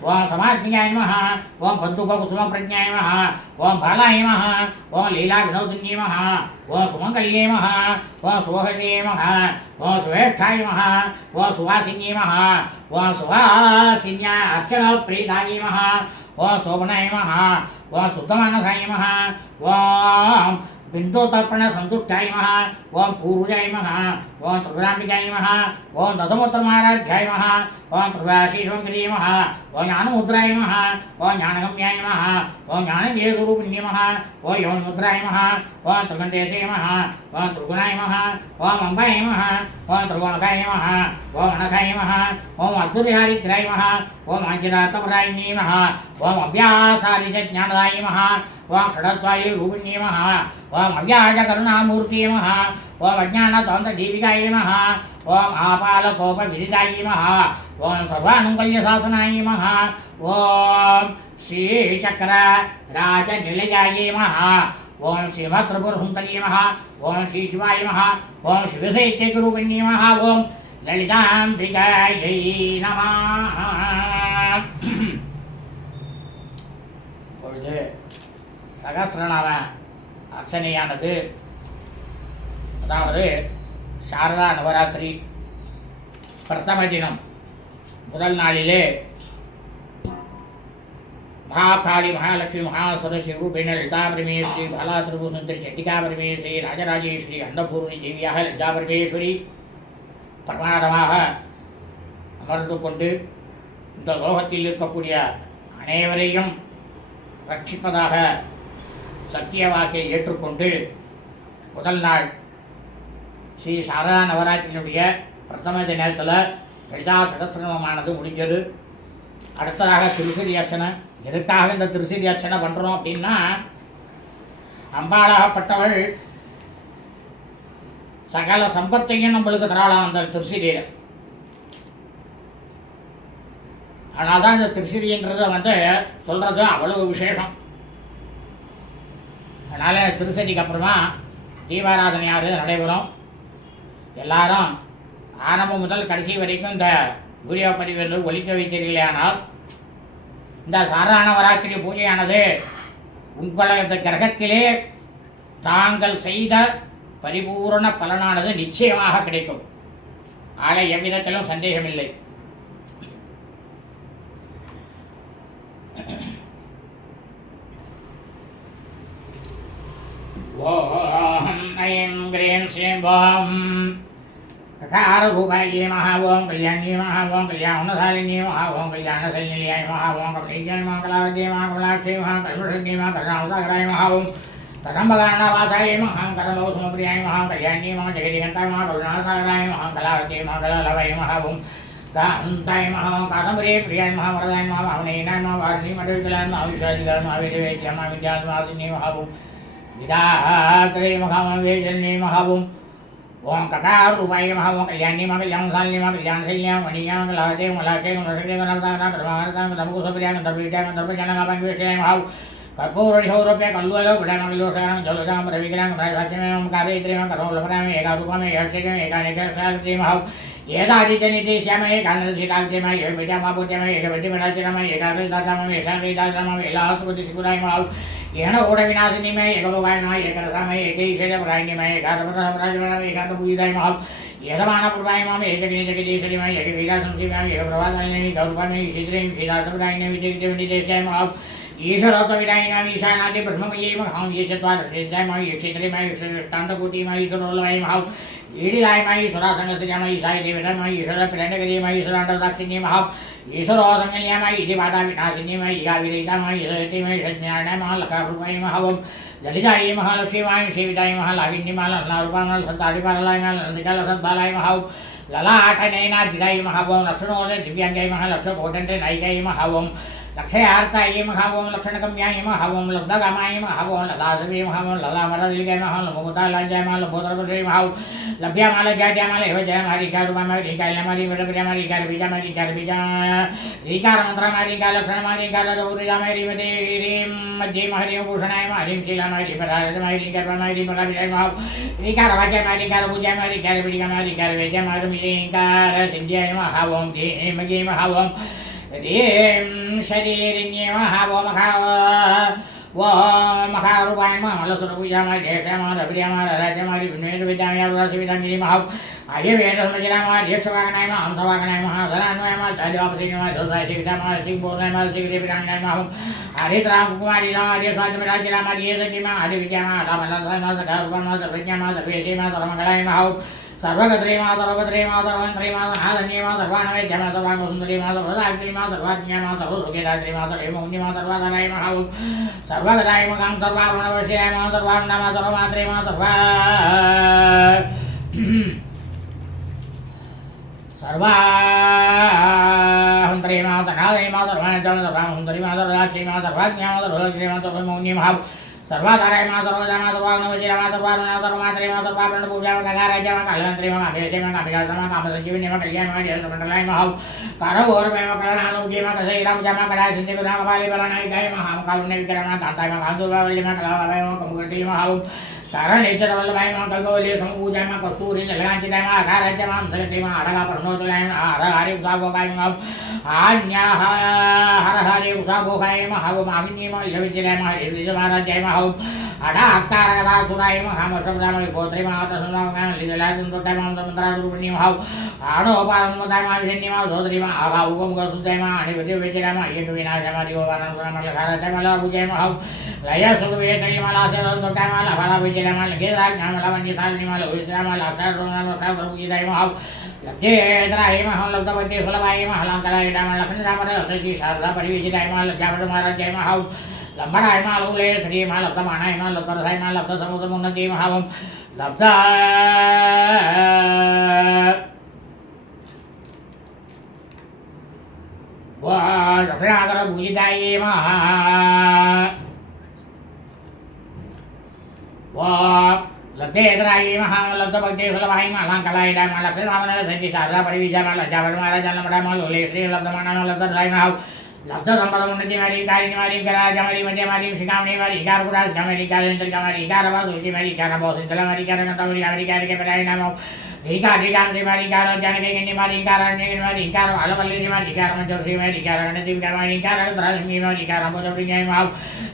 ओं समात्मिकाय नमः ओं बन्धुककुसुमप्रज्ञाय नमः ओं बालाय नमः ओं लीलाविनोदिन्ये नमः ओं सुमङ्गल्ये नमः ओं सुहृदये नमः ओं सुवेष्ठाय नमः ओं सुवासिन्ये नमः ओं सुवासिन्या अर्चनप्रीताय नमः ओं शोभनाय नमः ओं शुद्धमानसाय नमः ओं बिन्दुतर्पण संतुष्टाय नमः ओं पूर्वजाय नमः ओं त्रिपुराम्बिकाय नमः ओं दशमोत्तरमाराध्याय नमः ओं त्रिपुराशीर्वङ्करी नमः ओं ज्ञानमुद्राय नमः ओं ज्ञानगम्याय नमः ओं ज्ञानदेशरूपिण्ये नमः ओं योनिमुद्राय नमः ओं त्रिगण्डेशे नमः ओं त्रिगुणाय नमः ओं अम्बाय नमः ओं त्रिगुणकाय नमः ओं अनघाय नमः ओं अद्भुतहारिद्राय नमः ओं माञ्जिरातपरायिण्ये नमः ओं अभ्यासारिज्ञानदाय नमः ओं षडत्वाय रूपिण्ये नमः ओं अव्याजकरुणामूर्ते नमः ओं अज्ञानतोन्तदीपिकाय नमः ओं आपालकोपविदिताय नमः ओं सर्वानुकल्यशासनाय नमः ओं श्रीचक्रराजनिलयाय नमः ओं श्रीमत्त्रिपुरसुन्दर्ये नमः ओं श्रीशिवाय नमः ओं शिवशैत्यरूपिण्ये नमः ओं ललिताम्बिकायै नमः பொழுது சகஸ்ரநாம அர்ச்சனையானது, அதாவது சாரதா நவராத்திரி பிரதம தினம் முதல் நாளிலே महाकाली महालक्ष्मी महासरस्वती रूपेण ललिता परमेश्वरी बाला त्रिभुवनसुंदरी चंडिका परमेश्वरी राजराजेश्वरी अन्नपूर्णी देविயாக லலிதா பரமேஸ்வரி பரமாரமாக அமர்ந்து கொண்டு இந்த லோகத்தில் இருக்கக்கூடிய அனைவரையும் ரட்சிப்பதாக சத்திய வாக்கை ஏற்றுக்கொண்டு முதல் நாள் ஸ்ரீ சாரதா நவராத்திரியினுடைய பிரதம தினத்தில் லலிதா சகஸ்ரநாமமானது முடிஞ்சது. அடுத்ததாக திருசரி அர்ச்சனை. எதுக்காக இந்த திருசரி அர்ச்சனை பண்ணுறோம் அப்படின்னா, அம்பாளாகப்பட்டவள் சகல சம்பத்தையும் நம்மளுக்கு தராளாம் அந்த திருசரியில். ஆனால் தான் இந்த திருசரின்றதை சொல்கிறது அவ்வளவு விசேஷம். அதனால் திருசரிக்கு அப்புறமா தீபாராதனையாவது நடைபெறும். எல்லாரும் ஆரம்பம் முதல் கடைசி வரைக்கும் இந்த வீடியோ பதிவு ஒலிக்க வைத்தீர்களே. ஆனால் இந்த சாரதா நவராத்திரி பூஜையானது உங்களது கிரகத்திலே தாங்கள் செய்த பரிபூரண பலனானது நிச்சயமாக கிடைக்கும். ஆளை எவ்விதத்திலும் சந்தேகமில்லை. ஓம் ஐம் கிரீம் ஸ்ரீம் ஓம் ககாரூபாயே மகா ஓம் கல்யாணி மகா ஓம் கல்யாணசாலினி மகா ஓம் கல்யாணசலினியாய் மகா ஓம் கமலேஜாய் மகா கலாவதி மகா கமலாட்சி மகா கல்மஷி மகா கருணாசாகராய் மகா ஓம் கடம்பகாரணவாசாய மகா கடம்பௌசுமபிரியாய் மகா கல்யாணி மகா ஜெகதிகந்தாய் மகா கருணாசாகராய் மகா கலாவதி மகா கலாலவாய் மகா ஓம் காந்தாய் மகா காதம்பரே பிரியாய் மகா வரதாய் மகா அவனைனாய் மகா வாரணி மடவிகளாய் மகா விசாதிகளாய் மகா வேதிவேத்யா மகா வித்யாத்மாதினி மகா ஓம் விதாத்ரே மகா வேஜன்னி மகா ஓம் ஓம் ககாரூபாய மகா ஓம் கல்யாணி மகா கல்யாணசாலினி மகா கல்யாணசைல்யாம் கணியாம் கலாவதே மலாட்சே மலசே கனர்தானா கர்மாகர்தாம் தமுகுசபிரியாம் தர்பீட்டாம் தர்பஜனகாபாங் விஷயாய் மகா कर्पूरौरप्य कल्लुलो विडामलोषां जलजां रविग्रां राजसाक्ष्यमेवं कार्यत्रेम करोलपरामे एकारूपमे यक्षेमे एकानिकक्षाग्रे महौ एकादित्यनिते श्यामे एकानदशिताग्रेमे एमिटामापूज्यमे एकवटिमराचिरमे एकाग्रदातामे एषाग्रेदाग्रमे एलासुपतिसिपुराय महौ येन ओडविनाशिनीमे एकभवायमे एकरसामे एकैशेरपरायणीमे एकारपराजमे एकान्तपूजिताय महौ यजमानपुरवायमामे एकगिनिजगदीश्वरीमे एकवीरासंसीमे एकप्रभासालिनी गौरवामे शीद्रीं शीलासपरायणे विजयविनितेश्याय महौ ईश्वरत्व विदायिनाम ईशानादि ब्रह्ममयी महां ये चत्वार श्रेष्ठायमाय क्षेत्रेमाय ईश्वरष्टान्तकोटिमाय ईश्वरोल्लवायमाय ईडिलायमाय ईश्वरासंगस्त्रियामाय ईशाय देवतामाय ईश्वर प्रणगरीमाय ईश्वराण्डदाक्षिण्यमाय ईश्वरोसंगल्यामाय इति बाधा विनाशिनीमाय ईगाविरहितामाय ईश्वरतिमाय षज्ञानामाय लखारूपायमाय ललितायै महालक्ष्मीमाय सेवितायै महालागिन्यमाय ललारूपामाय सत्तादिपालयाय नन्दिकाल सद्बालायमाय ललाटनयनाजितायै महावं लक्षणोदय दिव्यांगायै महालक्षकोटन्ते नायिकायै महावं लक्षयार्तायै महावं लक्षणगम्यायै महावं लब्धगामायै महावं ललासवे महावं ललामरदिलिकायै महावं लम्बोदालाञ्जायै महावं लम्बोदरपदे महावं लभ्यामालज्जाड्यामाल एवजयमाय रीकारूपामाय रीकायलमाय रीकामाय रीकारबीजामाय रीकारबीजा रीकारमन्त्रमाय रीकारलक्षणमाय रीकारदौर्यामाय रीमते रीं मध्ये महरीं भूषणाय हरिं शीलामाय रीपराजमाय रीकारमाय रीपराविजय महावं रीकारवाच्यामाय रीकारपूज्यामाय रीकारबीडिकामाय रीकारवेद्यामाय रीकारसिन्ध्याय महावं धीमहि महावं रीं शरीरिण्ये महावं मखारूपाय महालसुरपूजामाय देशामाय रविर्यामाय राजामाय विष्णुर्विद्यामाय राशिविदाङ्गिनी महावं आर्यवेदसमजनामाय दीक्षवागनाय हंसवागनाय महाधनान्वयमाय चार्योपसिंहमाय दोसायशिविदामाय सिंहपूर्णमाय सिंहदेविराङ्गाय महावं हरित्रामकुमारी रामार्यस्वाजमिराजिरामाय सचिमाय हरिविद्यामाय रामलसायमाय सखारूपामाय सर्वज्ञामाय सर्वेशेमाय सर्वमङ्गलाय महावं सर्वगत्रेमाय सर्वगत्रेमाय सर्वमन्त्रेमाय सर्वानन्यमाय सर्वानवैद्यमाय सर्वाङ्गसुन्दरीमाय सर्वदाग्रीमाय सर्वाज्ञामाय सर्वसुखेदात्रीमाय सर्वमौन्यमाय सर्वाधाराय महावं सर्वगदाय मगां सर्वाभरणवर्षयाय महां सर्वान्नामाय सर्वमात्रेमाय सर्वाहन्तरेमाय तनादयमाय सर्वानन्दमाय सर्वाहुन्दरीमाय सर्वदाक्षीमाय सर्वाज्ञामाय सर्वदग्रीमाय सर्वमौन्यमाय सर्वाधारायमाय सर्वजामाय सर्वानवैद्यमाय सर्वारुणाय सर्वमात्रेमाय सर्वाभरणपूजामाय गंगाराज्यमाय कालयन्त्रेमाय कामेशमाय कामिकासमाय कामसञ्जीविनीमाय कल्याणमाय देवसमण्डलाय महावं करवोर्मयमाय कलनानुज्ञमाय कसैरामजामाय कडाय सिन्धिकुनाकपालिबलनायिकाय महां कारुण्यविक्रमाय कान्ताय महां दुर्गावल्लीमाय कलावलयमाय कमुकटी महावं करणेश्वर वल्लभाय मां कल्पवल्ली समपूजाय मां कस्तूरी जलगांचिताय मां आकाराज्य मां सलटे मां अरगा प्रणोतलाय मां हर हरि उसाभोगाय मां आज्ञा हर हरि उसाभोगाय मां हव मागिनी मां लविजय मां हरि महाराजाय मां हव अडा अक्कारगदा सुराय मां हम शब्दाय गोत्रे मां तसनाय लीलाय तुंदोटाय मां समुद्रा गुरुनी मां हव आणो पारमोदाय मां विजनी मां सोदरी मां आगा उगम गसुदाय मां आणि विजय मां एक विनाश मां दिवाना सुना लखाराय मां बुजाय मां हव लया सुरवे तरी मां आशरण दोटाय मां लखाला विजय मां लगे राज नाम लावण्य सालनी मां विजय मां लाक्षार रोना सागर बुजाय मां हव लगे द्राय मां लब्धवती सुलभाय मां हलांकलाय मां लखन राम रसची शारदा परिविजय मां लजावड महाराज जय मां हव लंबडाय मां लुले श्री मां लब्ध मानाय मां लब्ध रसाय मां लब्ध समुद्र उन्नति मां हव लब्ध वा लक्षणागर भुजिताय मां लब्धेतराय महा लब्धभक्ते सुलभाय मां लंकलाय मां लक्षण रामन सच्ची शारदा परिविजय मां लजावड महाराज लंबडाय मां लुले श्री लब्ध मानाय लब्ध रसाय मां हव लब्ध संपद उन्नति मारी कारिणी मारी कराज मारी मध्य मारी शिकामणी मारी कार कुडास गमरी कारेंद्र गमरी कार बासुची मारी कार बोसिंतला मारी कार नतवरी मारी कार के पराय नाम रीका रीकाम से मारी कार जानके गनी मारी कार अन्य मारी कार अलवल्ली मारी कार मंजर से मारी कार नदीप का मारी कार द्रासमी मारी कार बोजबरी न्याय माव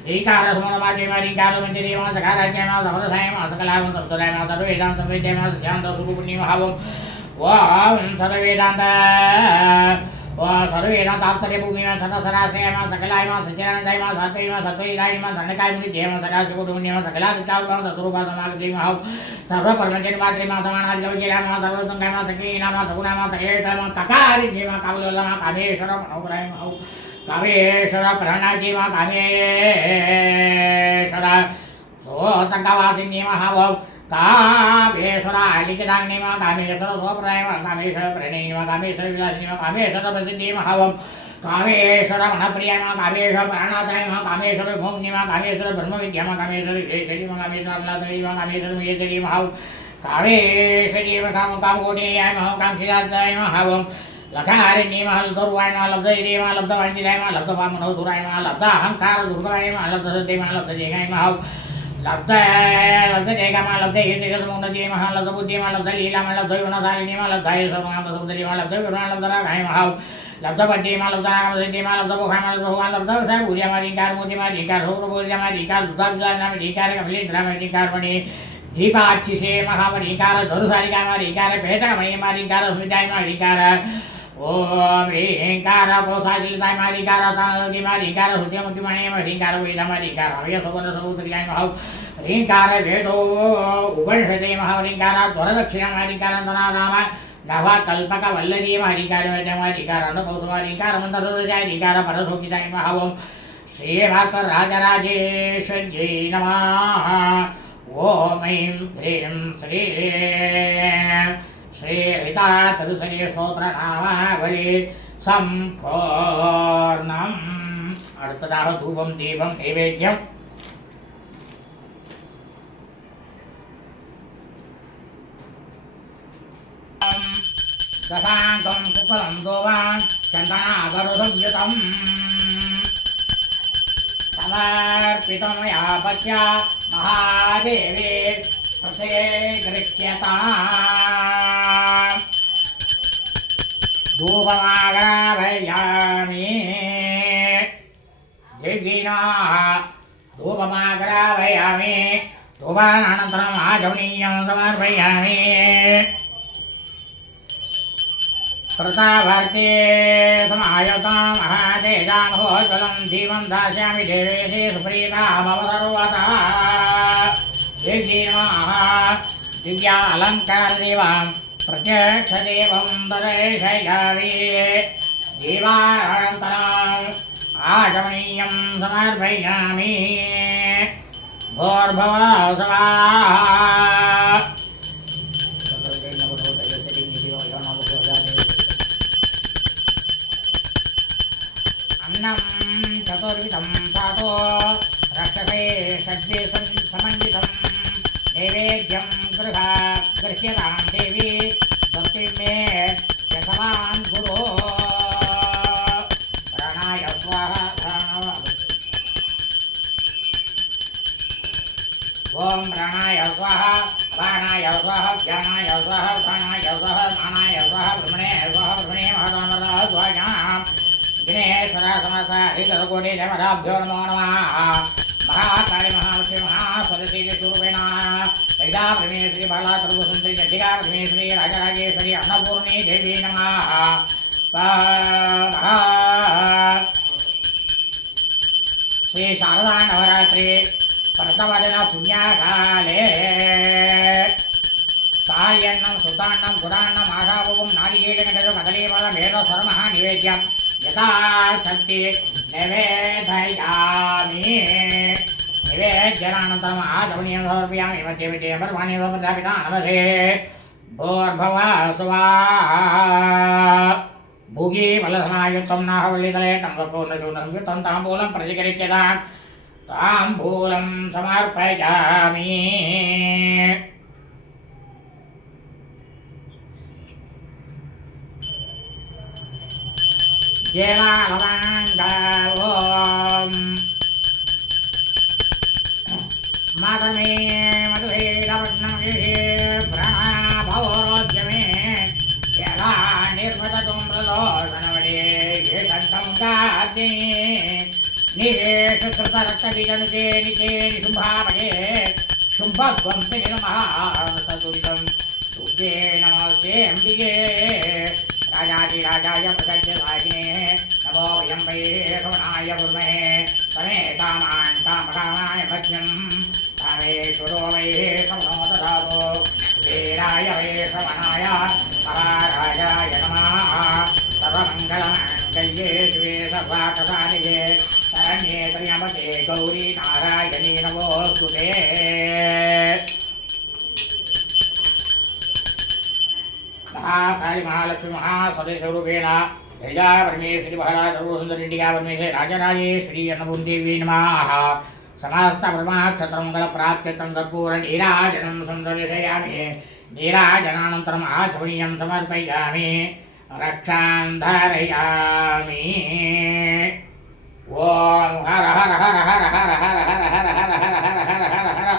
रीका रसमन मारी मारी कार मंजरी मां सकार राज्य मां समर साय मां सकलाम संतराय मां सर्व वेदांत संवेद्य मां ध्यान स्वरूप निमहावम वाम सर्व वेदांत सर्वेण तात्पर्य भूमि में सतसराश्रय में सकलाय में सच्चिदानंदाय में सत्वय में सत्वैलाय में धनकाय में जय में सदाशिव कुटुंबी में सकला दिटाव में सतरूपा समागति में हव सर्व परमजन मात्रे में समानार्थ जवजिरा में सर्वसंगाय में सकीना में सगुणा में सकेश में तकारी जी में काबुल में कामेश्वर मनोहराय में हव कामेश्वर प्रणजी में कामेश्वर सो संगावासिनी में हव कामेश्वर आलिकदाग्नि में कामेश्वर सोप्राय में कामेश्वर प्रणयी में कामेश्वर विलासिनी में कामेश्वर प्रसिद्धि में हवम कामेश्वर मनप्रिय में कामेश्वर प्राणादाय में कामेश्वर भोग्नि में कामेश्वर ब्रह्म विद्या में कामेश्वर ईश्वरी में कामेश्वर अमलाधरी में कामेश्वर महेश्वरी में हव कामेश्वरी में काम कोटिन्याय में कामशिराय में हवम लखारिणी में लब्धुर्वाय में लब्धैर्य में लब्धवांजिराय में लब्धवामनोधुराय में लब्ध अहंकार दुर्गाय में लब्ध सत्य में लब्ध जयगाय में हव लब्ध जयगा में लब्ध उन्नति में लब्ध बुद्धि में लब्ध लीला में लब्ध गुणशालिनी में लब्ध सुंदरी में लब्ध विरुण लब्ध राघाय में हव लब्ध पट्टी में लब्ध नाम सिद्धि में लब्ध भोखा में लब्ध भगवान लब्ध भूरिया में रीकार मोती में रीकार सौरभूरिया में रीकार दुधाभिजान में रीकार कमलेन्द्रा में रीकार मणि दीपाक्षी से महाम रीकार धरुसारिका में रीकार पेटक मणि में रीकार स्मृताय में रीकार ओम रीकार प्रोसाचिलताय में रीकार सानदी में रीकार श्रुतिमुक्ति मणि में रीकार वेद में रीकार अवय सौवन सौत्रियाय में हव रीकार वेदो उपनिषदे महा रीकार ध्वरदक्षिणा में रीकार नाम नव कल्पक वल्लरी में रीकार वेद में रीकार अनुपौष में रीकार मंत्रजाय रीकार परशोकिताय में हवम श्रीमात राजराजेश्वर्यै नमः ओम ऐं ह्रीं श्री श्रीलिता तिरुसरी स्तोत्र नामावली संपूर्णम् அடுத்ததாக தூபம் தீபம் நைவேத்தியம் दशांगं कुकलं दोवान् चन्दनागरुसंयुतं समर्पितमया पत्या महादेवे प्रसे गृह्यताम् धूपमाग्रावयामि दिव्येनाः धूपमाग्रावयामि धूपानन्तरम् आचमनीयं समर्पयामि कृताभर्ते समायतां महातेजामहोज्ज्वलं दीपं दास्यामि देवेशे सुप्रीता भव सर्वदा दिव्येनाः दिव्यालङ्कारदेवां प्रत्यक्षदेवं दर्शयामि दीपानन्तरम् आचमनीयं समर्पयामि भूर्भुवः स्वाहा अन्नं चतुर्विधं सातो रक्षसे षड्जे समन्वितं नैवेद्यं गृह्यतां देवी भक्तिं मे यशवान् गुरो प्राणाय स्वाहा ओम प्राणाय स्वाहा अपानाय स्वाहा ज्ञानाय स्वाहा उदानाय स्वाहा मानाय स्वाहा ब्रह्मणे महदामरः स्वाहाम् विघ्नेश्वरा समस्ता हरिकरकोटि देवताभ्यो नमो नमः महाकाली महालक्ष्मी महासरस्वती स्वरूपेण ललिता परमेश्वरी बाला सर्वसुंदरी चंडिका परमेश्वरी राजराजेश्वरी अन्नपूर्णी देवी नमः श्री शारदा नवरात्रि प्रथमदिन पुण्यकाले सायन्नं सुतान्नं गुडान्नं आशापूपं नारिकेलगण्डं कदलीफलं वेदस्वरमः निवेद्यं यथाशक्ति निवेदयामि निवेद्यानन्तरम् आचमनीयं समर्पयामि मध्ये मध्ये पर्वाणि समर्पयामि नमसे भूर्भुवः सुवः भूगी फलसमायुक्तं नाहवल्लितले टङ्गपूर्णचूर्णं युक्तं ताम्बूलं प्रतिगृह्यतां ताम्बूलं समर्पयामि ॐ मातमे मधुहेरवग्नमगिषे प्रणभवरोद्यमे यदा निर्मततुं प्रलोभनवडे येषन्तं गाद्यने निवेशकृतरक्तबीजनुते निते निशुम्भापये शुम्भध्वंसि निर्महासतुलितं तुभ्ये नमस्ते अम्बिके राजाधिराजाय प्रसज्यभागिने नमो वयं वै श्रवणाय कुर्महे तमे कामान् कामकामाय भज्यं कामेश्वरो वै श्रवणो ददातु वीराय वै श्रवणाय महाराजाय नमः सर्वमङ्गलमाङ्गल्ये शिवे सर्वार्थसाधिके शरण्ये त्र्यम्बके गौरी नारायणी नमोऽस्तुते महाकाली महालक्ष्मी महासरस्वरूपेण ललिता परमेश्वरी बाला सर्वसुंदरी चंडिका परमेश्वरी राजराजेश्वरी अन्नपूर्णदेवी नमः समस्त ब्रह्माक्षत्रमङ्गलप्राप्त्यर्थं कर्पूरं नीराजनं संदर्शयामि नीराजनानन्तरम् आचमनीयं समर्पयामि रक्षां धारयामि ॐ हर हर हर हर हर हर हर हर हर हर हर हर हर हर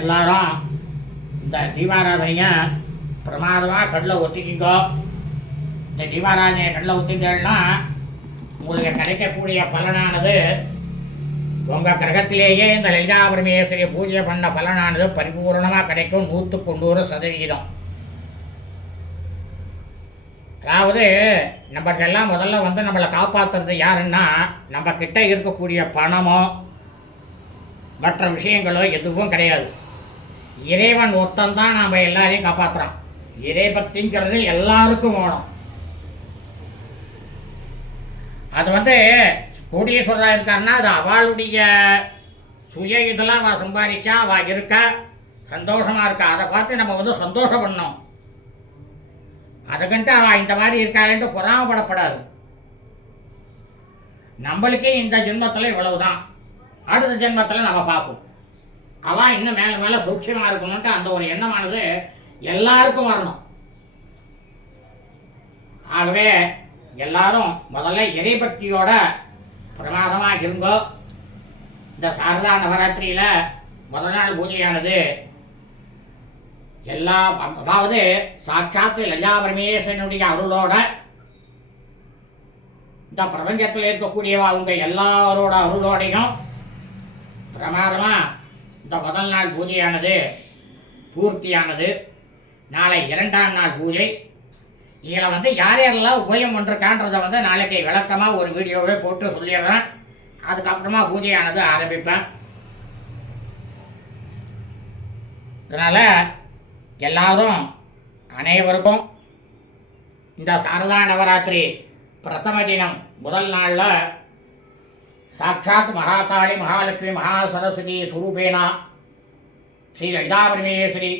எல்லாரும் இந்த தீபாராதனையை பிரமாதமாக கடலில் ஒத்திக்கிங்கோ. இந்த தீபாராதனையை கடலில் ஒத்திட்டேன்னா உங்களுக்கு கிடைக்கக்கூடிய பலனானது உங்கள் கிரகத்திலேயே இந்த லலிதா பரமேஸ்வரி பூஜை பண்ண பலனானது பரிபூர்ணமாக கிடைக்கும் 100%. அதாவது நம்மளுக்கெல்லாம் முதல்ல வந்து நம்மளை காப்பாற்றுறது யாருன்னா நம்ம கிட்ட இருக்கக்கூடிய பணமோ மற்ற விஷயங்களோ எதுவும் கிடையாது. இறைவன் ஒருத்தந்தான் நாம் எல்லாரையும் காப்பாற்றுறான். இறைபக்திங்கிறது எல்லாருக்கும் வேணும். அது வந்து கோடீஸ்வரராக இருக்காருன்னா அது அவளுடைய சுய இதெல்லாம் அவள் சம்பாதிச்சா அவள் இருக்க சந்தோஷமாக இருக்கா, அதை பார்த்து நம்ம வந்து சந்தோஷப்படணும். அதுக்கிட்ட அவள் இந்த மாதிரி இருக்காளேன்ட்டு பொறாமப்படப்படாது. நம்மளுக்கே இந்த ஜென்மத்தில் இவ்வளவுதான், அடுத்த ஜென்மத்தில் நம்ம பார்ப்போம். அவன் இன்னும் மேலே மேலே சூட்சமாக இருக்கணும்ட்டு அந்த ஒரு எண்ணமானது எல்லாருக்கும் வரணும். ஆகவே எல்லாரும் முதல்ல இறைபக்தியோட பிரமாதமாக இருங்கோ. இந்த சாரதா நவராத்திரியில் முதல் நாள் பூஜையானது எல்லா அதாவது சாட்சாத்து லலிதா பரமேஸ்வரனுடைய அருளோட இந்த பிரபஞ்சத்தில் இருக்கக்கூடியவா அவங்க எல்லாரோட அருளோடையும் பிரமாதமாக இந்த முதல் நாள் பூஜையானது பூர்த்தியானது. நாளை 2ஆம் நாள் பூஜை. இதில் வந்து யார் யாரெல்லாம் உபயம் பண்ணிருக்கான்றதை வந்து நாளைக்கு விளக்கமாக ஒரு வீடியோவே போட்டு சொல்லிடுறேன். அதுக்கப்புறமா பூஜையானது ஆரம்பிப்பேன். அதனால் எல்லாரும் அனைவருக்கும் இந்த சாரதா நவராத்திரி பிரதம தினம் முதல் நாளில் சாட்சாத் மகாகாளி மகாலட்சுமி மகாசரஸ்வதி ஸ்வரூபேணா ஸ்ரீ லலிதா பரமேஸ்வரி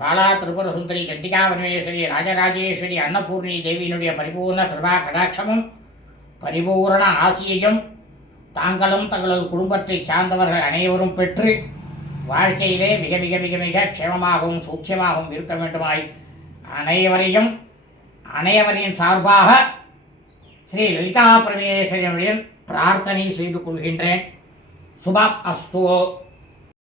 பாலா திரிபுர சுந்தரி சண்டிகா பரமேஸ்வரி ராஜராஜேஸ்வரி அன்னபூர்ணி தேவியினுடைய பரிபூர்ண கிருபா கடாட்சமும் பரிபூரண ஆசியையும் தாங்களும் தங்களது குடும்பத்தை சார்ந்தவர்கள் அனைவரும் பெற்று வாழ்க்கையிலே மிக மிக மிக மிக க்ஷேமமாகவும் சூட்சமாகவும் இருக்க வேண்டுமாய் அனைவரின் சார்பாக ஸ்ரீ லலிதா பரமேஸ்வரியுடன் பிரார்த்தனை செய்து கொள்கின்றேன். சுபம் அஸ்து.